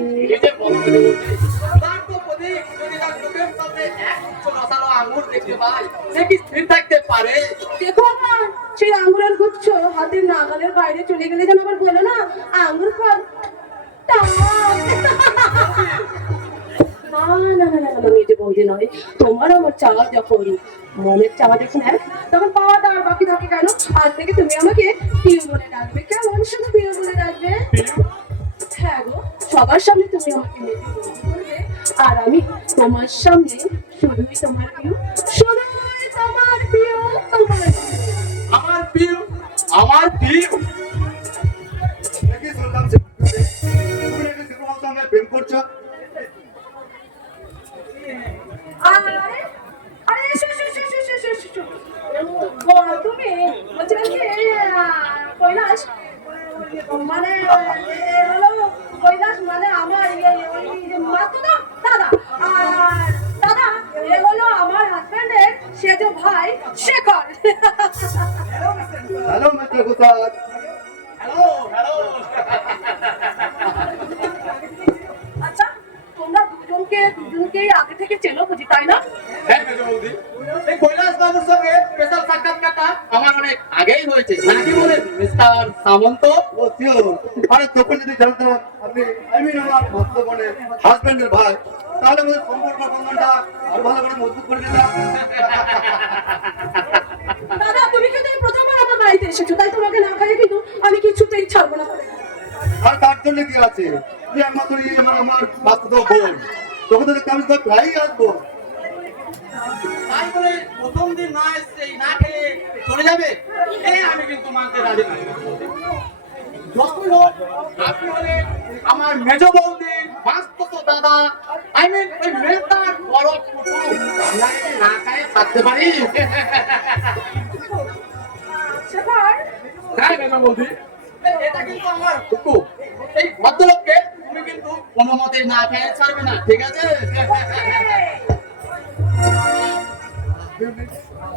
দেখতে পারে দেখো আমার সেই আঙ্গুরের গুচ্ছ হাতের নাগালের বাইরে চলে গেলে যেন আবার বলো না আঙ্গুর ফল টক। না না না না না, নিজে বলতে নয়, তোমার আমার চাওয়া যখন মনের চাওয়া যখন এক, তখন পাওয়াটা আর বাকি থাকে কেন? আজ থেকে তুমি আমাকে প্রিয় বলে ডাকবে। কেমন শুধু প্রিয় বলে ডাকবে? হ্যাঁ গো, সবার সামনে তুমি আমাকে মেজে বলবে, আর আমি তোমার সামনে শুধুই তোমার প্রিয়, শুধুই তোমার প্রিয়, তোমার প্রিয়। আমার প্রিয়, আমার প্রিয়। দেখি শুনলাম যে তুমি নাকি শিবুর সঙ্গে প্রেম করছো। আরে আরে এসো এসো এসো এসো এসো এসো এসো। তুমি বলছিলাম কি কৈলাস মানে হলো কৈলাস মানে আমার মাতো না দাদা, আর দাদা এ হলো আমার হাজবেন্ডের সেজো ভাই শেখর। হ্যালো মিস্টার গুসাদ। Hello hello. আচ্ছা তোমরা দুজনকেই আগে থেকে চেনো বুঝি, তাই না? হ্যাঁ মেজো বৌদি, এই কৈলাস বাবুর সঙ্গে স্পেশাল সাক্ষাৎকারটা আমার অনেক আগেই হয়েছে, নাকি বলে মিস্টার সামন্ত? ও শিওর। আরে তখন যদি জানতাম আপনি আমার ভক্ত বোনের হাজবেন্ডের ভাই, তাহলে আমাদের সম্পর্ক বন্ধনটা আরো ভালো করে মজবুত করে দিতাম। দাদা তুমি কিন্তু এই প্রথমবার আমার বাড়িতে এসেছো, তাই তোমাকে না খাইয়ে কিন্তু আমি কিছুতেই ছাড়বো না। আর তার জন্য কি আছে, তুই একমাত্র আমার বাস্তব বোন, তখন তো আমি তো প্রায়ই আসবো। তাই বলে প্রথম দিন না এসে না খেয়ে চলে যাবে, আমি কিন্তু মানতে রাজি নই। যতই হোক, আপনি হলে আমার মেজো বৌদির বাস্তব দাদা, আই মিন ওই মেজদার বড় পুত্র, আমরা কি না খায়ে থাকতে পারি? শেখর হ্যাঁ মেজো বৌদি, এটা কিন্তু আমার হুকুম। এই ভদ্রলোককে তুমি কিন্তু কোনো মতে না খেয়ে ছাড়বে না, ঠিক আছে?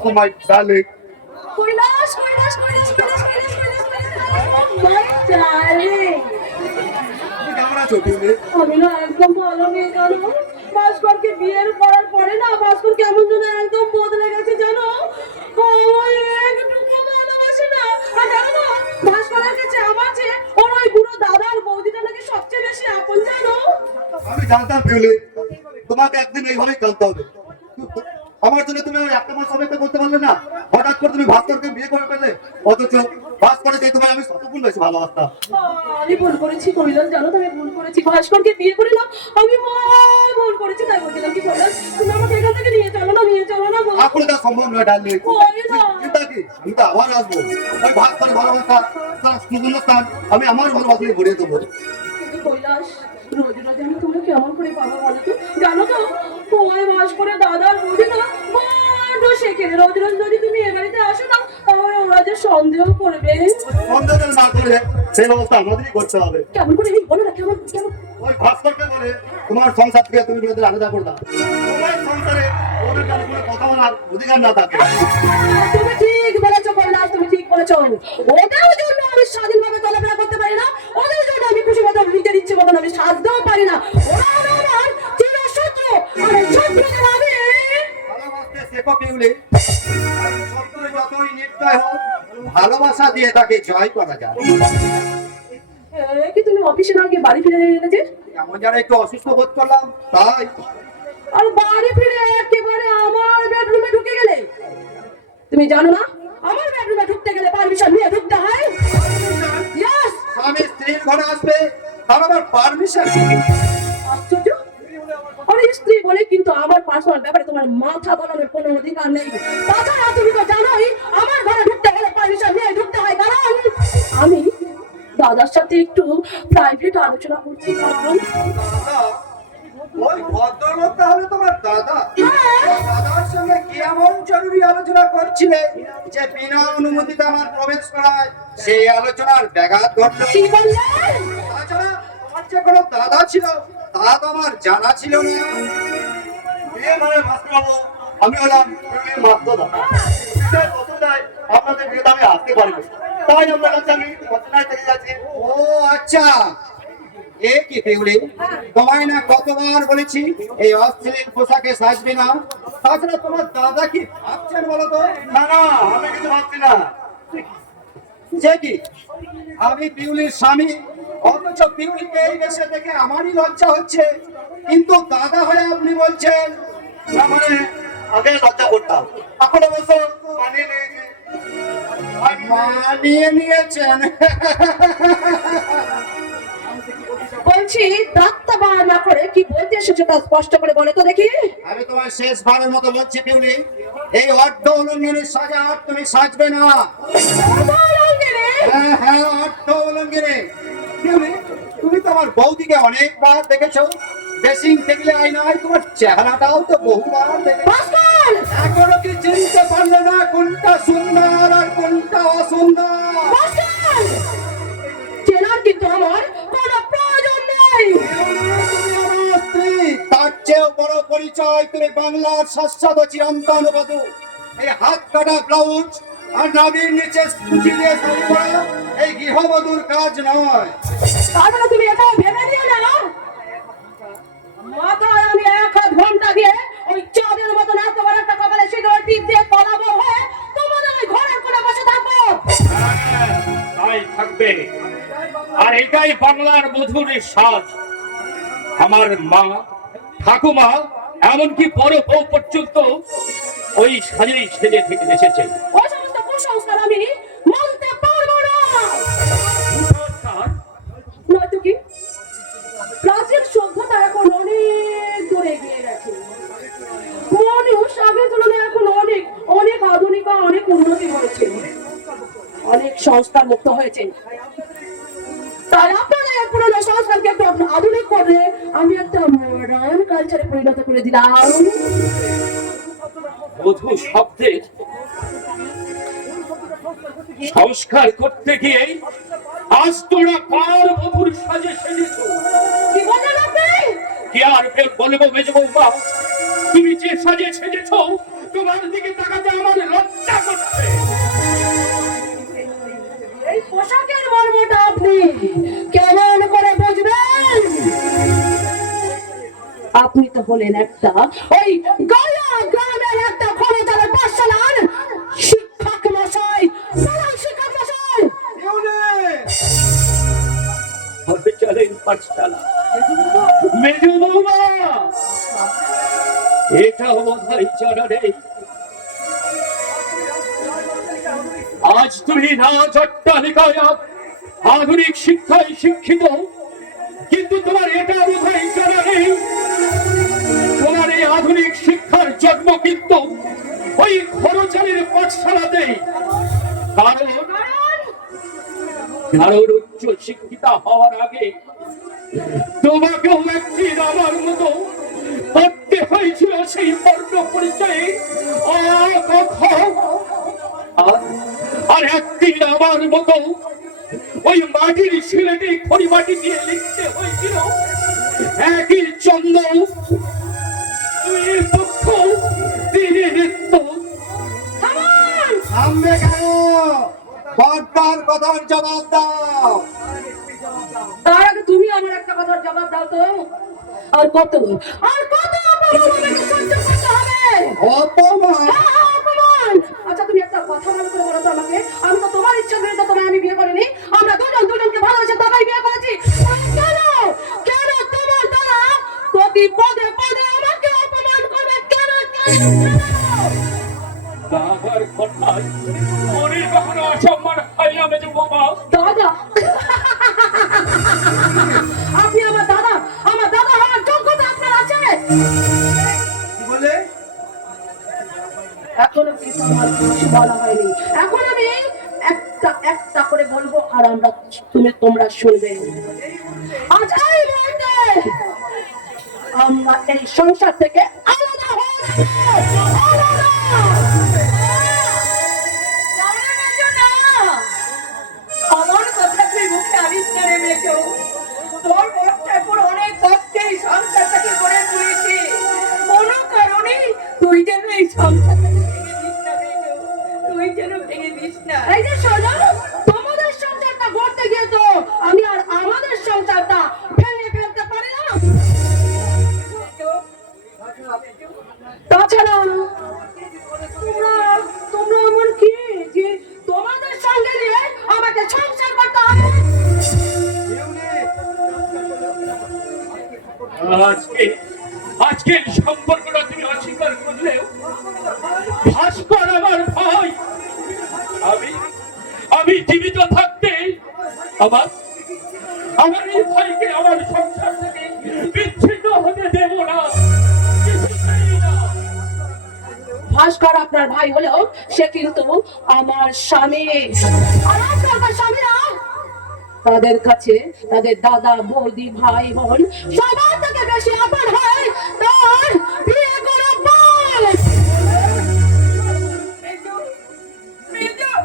Oh my darling. Kailash Kailash Kailash Kailash Kailash my darling. তুমি কেমন আছো পিউলি? আমি না একদম ভালো নেই জানো, ভাস্করকে বিয়ের করার পরে না ভাস্কর কেমন যেন একদম বদলে গেছে জানো, আমায় একটুকু ভালোবাসে না। আর জানো না ভাস্করের কাছে আমার চেয়ে ওর ওই বুড়ো দাদার বৌদিটা নাকি সবচেয়ে বেশি আপন জানো। আমি জানতাম পিউলি তোমাকে একদিন এইভাবেই চলতে হবে। আমার জন্য তুমি একটা মাস অপেক্ষা করতে পারলে না, হঠাৎ করে তুমি ভাস্করকে বিয়ে করে ফেলে, অথচ ভাস্করের যে তোমায় আমি শতগুণ বেশি ভালোবাসতাম। আমি ভুল করেছি কৈলাস, জানো তো আমি ভুল করেছি, ভাস্করকে বিয়ে করে না আমি ভুল করেছি, তাই বলছিলাম কি কৈলাস তুমি আমাকে এখান থেকে নিয়ে চলো না, নিয়ে চলো না গো। আসলে তা সম্ভব নয় ডার্লিং। ওই না। চিন্তা কি, আমি তো আবার আসবো। ওই ভাস্করের ভালোবাসা তার সুন্দর স্থান আমি আমার ভালোবাসা দিয়ে ভরিয়ে দেবো। কিন্তু কৈলাস রোজ রোজ আমি তোমাকে কেমন করে পাবো বলো তো? জানো তো ওই মাস করে দাদার বৌদি না বড্ড শেখে, রোজ রোজ যদি তুমি এ বাড়িতে আসো না তাহলে ওরা যে সন্দেহ করবে। সন্দেহ না করে সেই ব্যবস্থা আমাদেরই করতে হবে। কেমন করে আমি বলো না, কেমন কেমন? ওই ভাস্করকে বলে তোমার সংসার থেকে তুমি ওদের আলাদা করে দাও। তোমার সংসারে ওদের যেন কোনো কথা বলার অধিকার না থাকে। তুমি ঠিক বলেছো কৈলাস, তুমি ঠিক বলেছো। ওদের জন্য আমি স্বাধীনভাবে চলাফেরা করতে পারি না, ওদের জন্য আমি খুশি মতো নিজের ইচ্ছে মতন আমি সাজতেও পারি না। ওরা আমার চিরশত্রু, আর এই শত্রুদের আমি ভালোবাসতে শেখো পিউলি। শত্রু যতই নির্দয় হোক, ভালোবাসা দিয়ে তাকে জয় করা যায়। কি তুমি অফিসে না গিয়ে বাড়ি ফিরে এলেছে? এমন যেন একটু অসুস্থ বোধ করলাম, তাই। আর বাড়ি ফিরে একেবারে আমার বেডরুমে ঢুকে গেলে? তুমি জানো না আমার বেডরুমে ঢুকতে গেলে পারমিশন নিয়ে ঢুকতে হয়। ইয়েস। স্বামী স্ত্রীর ঘরে আসবে, তার আবার পারমিশন। আশ্চর্য, আরে স্ত্রী বলে কিন্তু আমার পার্সোনাল ব্যাপারে তোমার মাথা গলানোর কোনো অধিকার নেই। তাছাড়া তুমি তো জানোই আমার ঘরে ঢুকতে গেলে পারমিশন নিয়ে ঢুকতে হয়, কারণ আমি দাদার সাথে একটু প্রাইভেট আলোচনা করছি। কারণ দাদা, ওই ভদ্রলোক তাহলে তোমার দাদা? দাদার সঙ্গে কি এমন জরুরি আলোচনা করছিলে যে বিনা অনুমতিতে আমার প্রবেশ করায় সেই আলোচনার ব্যাঘাত ঘটলো? কি বললে? তাছাড়া তোমার যে কোনো দাদা ছিল তা তো আমার জানা ছিল না। মানে মাস্টারবাবু, আমি হলাম পিউলির মাস্টার দাদা। বিশেষ অসুবিধায় আপনাদের বিয়েতে আমি আসতে পারিনি, তাই আপনার কাছে আমি ঘটনায় থেকে যাচ্ছি। ও আচ্ছা, এ কি পিউলি, তোমায় না কতবার বলেছি এই অশ্লীল পোশাকে সাজবে না। তাছাড়া তোমার দাদা কি ভাবছেন বলো তো? না না, আমি কিছু ভাবছি না। যে কি আমি পিউলির স্বামী, অথচ পিউলিকে এই দেশে দেখে আমারই লজ্জা হচ্ছে, কিন্তু দাদা হয়ে আপনি বলছেন না, মানে আগে লজ্জা করতাম, এখন অবশ্য মানিয়ে নিয়েছেন। বলছি ডাক্তার না করে কি বলতে এসেছো তা স্পষ্ট করে বলে তো দেখি। আমি তোমার শেষবারের মতো বলছি পিউলি, এই অর্ধ উলঙ্গিনীর সাজা আর তুমি সাজবে না। হ্যাঁ হ্যাঁ, অর্ধ উলঙ্গিনী। পিউলি, তুমি তো আমার বৌদিকে অনেকবার দেখেছো, ড্রেসিং টেবিলে আয়নায় তোমার চেহারাটাও তো বহুবার দেখেছো। এখনো কি চিনতে পারলে না কোনটা সুন্দর আর কোনটা অসুন্দর? চেনার কিন্তু আমার কোনো প্রয়োজন নেই। তার চেয়েও বড় পরিচয়, তুমি বাংলার শাশ্বত চিরন্তন বধূ। এই হাত কাটা ব্লাউজ আর নাভির নিচে চিলিয়ে শাড়ি পরা এই গৃহবধূর কাজ নয়। তাহলে তুমি এটা ভেবে নিও না, মাথায় আমি 1 ঘন্টা দিয়ে ওই চাঁদের মতন এত বড় একটা কপালে সিঁদুর টিপ দিয়ে পালাবো হয়ে তোমাদের ওই ঘরের কোণে বসে থাকবো। তাই থাকবে, আর এটাই বাংলার মধুর সাজ। আমার মা, ঠাকুমা, এমনকি বড় বউ পর্যন্ত ওই সাজেই সেজে থেকে এসেছে। ওই সমস্ত কুসংস্কার আমি মানতে পারবো না। নয়তো কি প্রাচীন সভ্যতা এখন অনেক দূরে এগিয়ে গেছে, মানুষ আগের তুলনায় এখন অনেক অনেক আধুনিক আর অনেক উন্নতি হয়েছে, অনেক সংস্কার মুক্ত হয়েছে। তাই আপনাদের পুরোনো সংস্কারকে একটু আধুনিক করে আমি একটা মডার্ন কালচারে পরিণত করে দিলাম। বধূ শব্দের সংস্কার করতে গিয়ে আজ তোরা কার বধুর সাজে সেজেছ? কি বলেন আপনি? কি আর বলবো মেজ বৌমা, তুমি যে সাজে সেজেছ তোমার দিকে তাকাতে আমার লজ্জা করছে। এই পোশাকের মর্মটা আপনি কেমন করে বুঝবেন? আপনি তো হলেন একটা ওই গায়া গ্রামের একটা ক্ষমতার পাঠশালার শিক্ষক মশাই, প্রধান শিক্ষক মশাই। হবে চলেন পাঠশালা মেজু বৌমা, এটা বোধহয় চলে। আজ তুমি না অট্টালিকায় আধুনিক শিক্ষায় শিক্ষিত, কিন্তু তোমার এটা বোধহয় জানা নেই, তোমার এই আধুনিক শিক্ষার জন্ম কিন্তু ওই খরচালের পাঠশালাতেই। কারণ উচ্চ শিক্ষিতা হওয়ার আগে তোমাকেও একদিন আমার মতো পড়তে হয়েছিল সেই বর্ণ পরিচয়ে অ ক খ, আর একদিন আমার মতো ওই মাটির সিলেটে খড়ি মাটি দিয়ে লিখতে হয়েছিল একই চন্দ্র দুই পক্ষ তিনে নৃত্য। থামবে কেন? বড়টার কথার জবাব দাও। তার আগে তুমি আমার একটা কথার জবাব দাও তো, আর কত অপমান আমাকে সহ্য করতে হবে? অপমান? হ্যাঁ, অপমান। আচ্ছা তুমি একটা কথা মনে করে বলো তো আমাকে, আমি তো তোমার ইচ্ছা করে তো তোমায় আমি বিয়ে করিনি, আমরা দুজনকে ভালোবেসে তবেই বিয়ে করেছি। কেন কেন তোমার দ্বারা প্রতি পদে পদে আমাকে অপমান করবে? কেন বাবার কথায় মনের কখনো অসম্মান হয় না মেজো বাবা। দাদা? আপনি আমার দাদা হওয়ার যোগ্যতা আপনার আছে? কি বলে? এখনো কিন্তু আমার কিছু বলা হয়নি, এখন আমি একটা একটা করে বলবো আর তোমরা শুনবে। আজ এই মুহূর্তে আমরা এই সংসার থেকে আলাদা হয়ে আমার কথা তুই মুখে আনিস না রে মেয়েকেও, তোর বড় ঠাকুর অনেক কষ্টে এই সংসারটাকে করে তুলেছে, কোনো কারণে তুই যেন এই সংসারটাকে ভেঙে দিস না মেয়েকেও, তুই যেন ভেঙে দিস না। এই যে শোনো, তোমাদের সংসারটা গড়তে গিয়ে তো আমি আর আমাদের সংসারটা ভেঙে ফেলতে পারি না। আজকে আজকের সম্পর্কটা তুমি অস্বীকার করলেও ভাস্কর আমার ভাই। আমি আমি জীবিত থাকতে আমার আমার এই ভাইকে আমার সংসার থেকে বিচ্ছিন্ন হতে দেব না, কিছুতেই না। ভাস্কর আপনার ভাই হলেও সে কিন্তু আমার স্বামী। আর আপনার স্বামীরা তাদের কাছে তাদের দাদা বৌদি ভাই বোন সবার থেকে বেশি আপন হয় তার বিয়ে করা বল।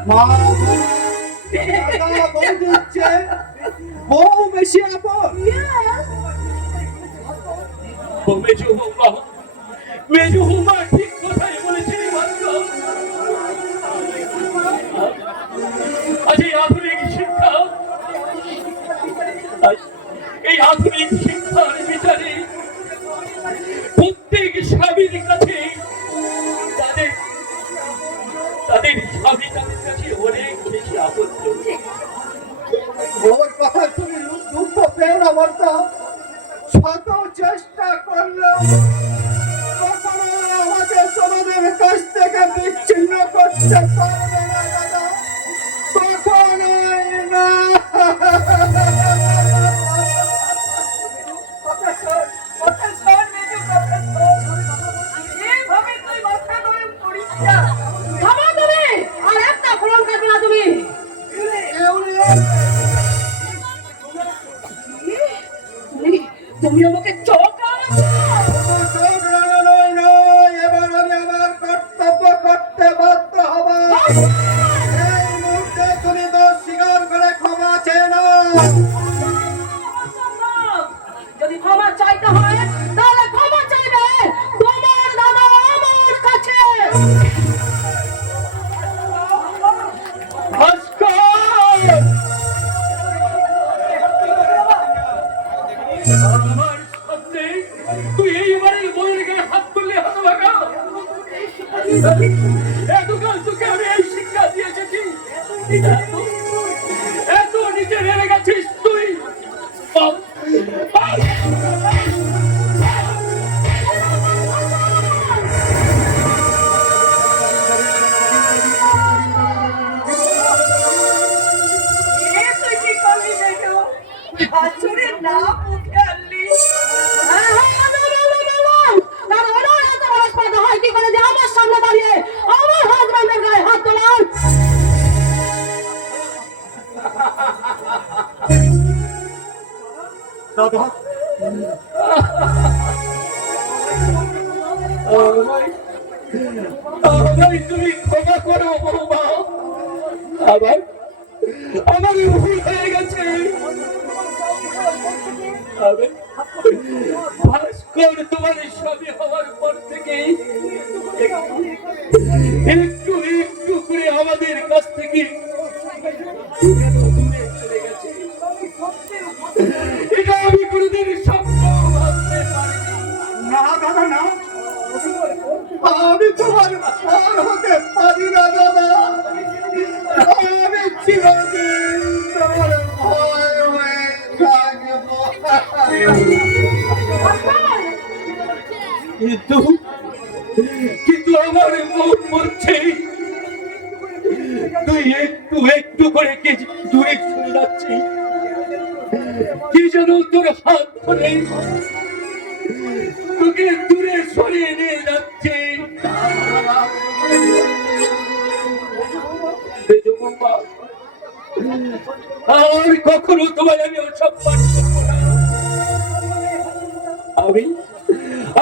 মা দাদা বৌদি হচ্ছে বউ বেশি আপন। ও মেজো বৌমা ঠিক কথাই বলেছিলি ভাস্কর। আজ এই আধুনিক শিক্ষা, এই আধুনিক শিক্ষার বিচারে প্রত্যেক স্বামীর কাছে তাদের তাদের স্বামী তাদের কাছে অনেক বেশি আপত্তি। ওর কথা তুমি দুঃখ পেও না বর্তা, শত চেষ্টা করলেও কখনো আমাকে তোমাদের কাছ থেকে বিচ্ছিন্ন করতে পারবে না দাদা, কখনোই না। থামো তুমি, আর একটা ফোন কাটবে না তুমি। তুমি আমাকে চোখ রাঙাচ্ছো। চোখ রাঙানোই নয়, এবার আমি আমার কর্তব্য করতে বাধ্য হব। এই মুহূর্তে তুমি দোষ স্বীকার করে ক্ষমা চেয়ে নাও। যদি ক্ষমা চাইতে হয় তাহলে ক্ষমা চাইবে তোমার দাদা আমার কাছে। আমার সামনে তুই এইবারের বইয়ের গায়ে হাত তুললে হতভাগা। এতকাল তোকে আমি এই শিক্ষা দিয়ে এসেছি, এত নিচে নেমে গেছিস তুই। তুই কি করলি দেখো, ভাসুরের নাম মুখে আনলি। আমার সামনে দাঁড়িয়ে আমার হাজবেন্ডের গায়ে হাত তোলার। দাদা আমায় তুমি ক্ষমা করো বৌমা, আমার ভুল হয়ে গেছে। ভাস্কর তোমার স্বামী হওয়ার পর থেকে একটু একটু করে আমাদের কাছ থেকে দূরে চলে গেছে। এটা আমি কোনোদিন স্বপ্ন ভাবতে পারিনি। না দাদা না, আমি তোমার আর হতে পারি না দাদা, আমি চিরদিন তোমার ভয় হয়ে থাকবো। কিন্তু আমার মন বলছে তুই একটু একটু করে কে দূরে চলে যাচ্ছি, কি যেন তোর হাত ধরে তোকে দূরে সরিয়ে নিয়ে যাচ্ছে। আর কখনো তোমায় আমি অসম্মান করবো না।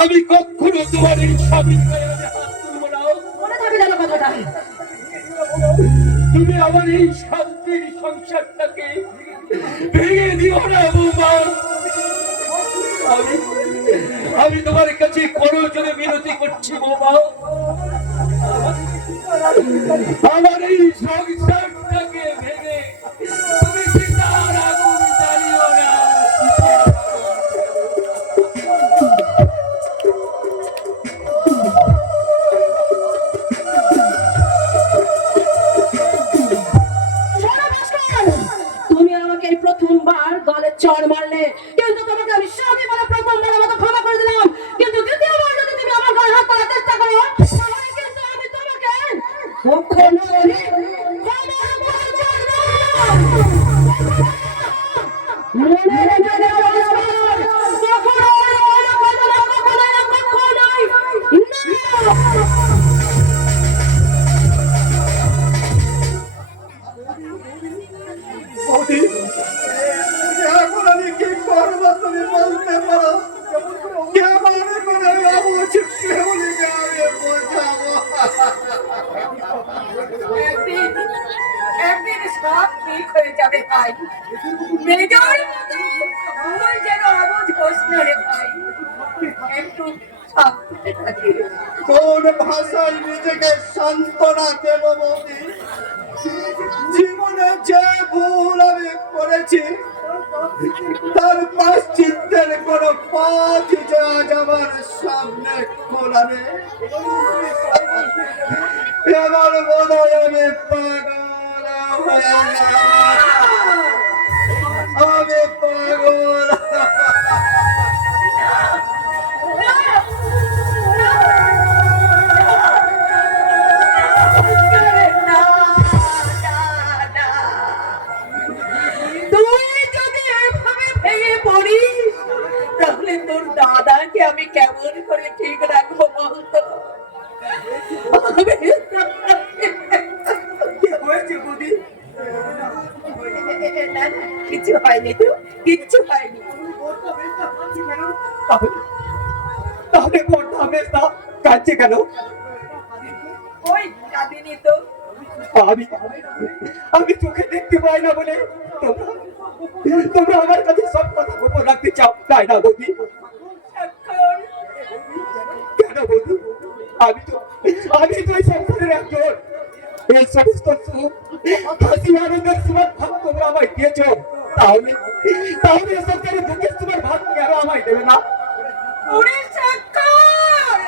আমি কখনো তোমার এই স্বামীর গায়ে আমি হাত তুলবো না। মনে থাকবে যেন কথাটা। তুমি আমার এই শান্তির সংসারটাকে ভেঙে দিও না বৌমা। আমি তোমার কাছে করজোড়ে মিনতি করছি বৌমা, আমার এই সংসারটাকে ভেঙে তুমি সীতার আগুন জ্বালিও না। তুমি আমাকে এই প্রথমবার গলে চড় মারলে, কিন্তু তোমাকে আমি স্বামী বলে প্রথমবার মতো ভাই, মেজর মতো তুই যেন অবুঝ হোস না রে ভাই। একটু শান্তিতে থাকি। কোন ভাষায় নিজেকে সান্ত্বনা দেব বৌদি? জীবনে যে ভুল আমি করেছি তার প্রায়শ্চিত্তের কোন পথ যে আজ আমার সামনে খোলা নেই। এবার বোধ হয় আমি পাগল হয়ে গেলাম। আমি পাগল। না, না, না। তুই যদি এভাবে ভেঙে পড়িস তাহলে তোর দাদাকে আমি কেমন করে ঠিক রাখবো বলতো? কি হয়েছে বৌদি? না, না, কিছু হয়নি তো, কিচ্ছু হয়নি। তাহলে কোনটা হামেশা কাঁদছে কেন? ওই কাঁদিনি তো। আমি আমি চোখে দেখতে পাই না বলে তোমরা আমার কাছে সব কথা গোপন রাখতে চাও, তাই না বৌদি? এখন কেন বৌদি? আমি তো এই সংসারের একজন। এই সমস্ত সুখ হাসি আনন্দের তোমার ভাগ তোমরা আমায় দিয়েছ, তাহলে তাহলে এই সংসারের দুঃখের তোমার ভাগ কেন আমায় দেবে না? ওরে সাক্ষর,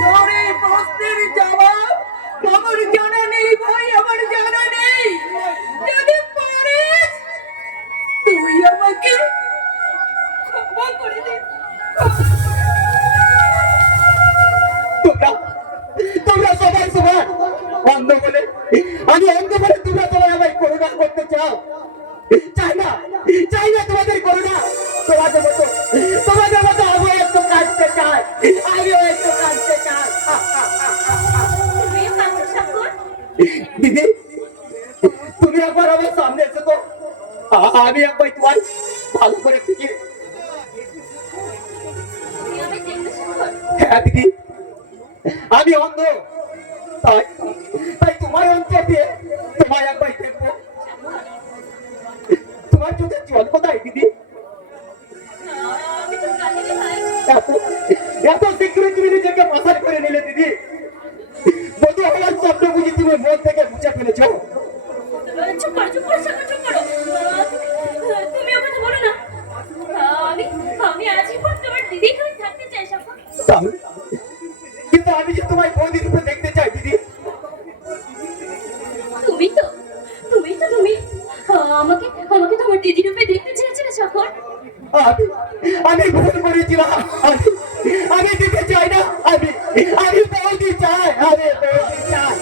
তোর এই প্রশ্নের জবাব আমার জানা নেই ভাই, আমার জানা নেই। যদি পারিস তুই আমাকে ক্ষমা করে দে। তোমরা তোমরা সবাই সবার অন্ধ বলে, আমি অন্ধ বলে তোমরা সবাই আমায় করুণা করতে চাও। চাই না তোমাদের করুণা। তোমাদের মতো আমিও একটু কাঁদতে চাই, আমিও একটু কাঁদতে চাই। দিদি, তুমি একবার আমার সামনে এসে তো আমি একবার তোমার ভালো করে খুঁজে। হ্যাঁ দিদি, আমি অন্ধ, তাই তাই তোমার অন্তর দিয়ে তোমায় একবার দেখবো। তোমার চোখে জল কোথায় দিদি? এত শীঘ্রই তুমি নিজেকে পাচার করে নিলে দিদি। বধূ হওয়ার স্বপ্ন বুঝি তুমি মন থেকে মুছে ফেলেছ? চুপ করো, চুপ করো, চুপ করো। তুমি ওকে তো বলো না। আমি আজীবন তোমার দিদি হয়ে থাকতে চাই সাক্ষর। তাহলে কিন্তু আমি যে তোমায় বৌদি রূপে দেখতে চাই দিদি। তুমি আমাকে তোমার দিদি রূপে দেখতে চেয়েছিলে সাক্ষর। আমি ভুল করেছিলাম। আমি দিতে চাই না, আমি বৌদি চাই, আমি বৌদি চাই।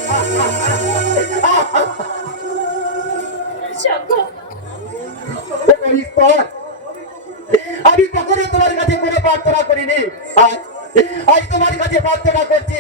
সাক্ষর, ও ঈশ্বর, আমি কখনো তোমার কাছে কোনো প্রার্থনা করিনি। আজ তোমার কাছে প্রার্থনা করছি,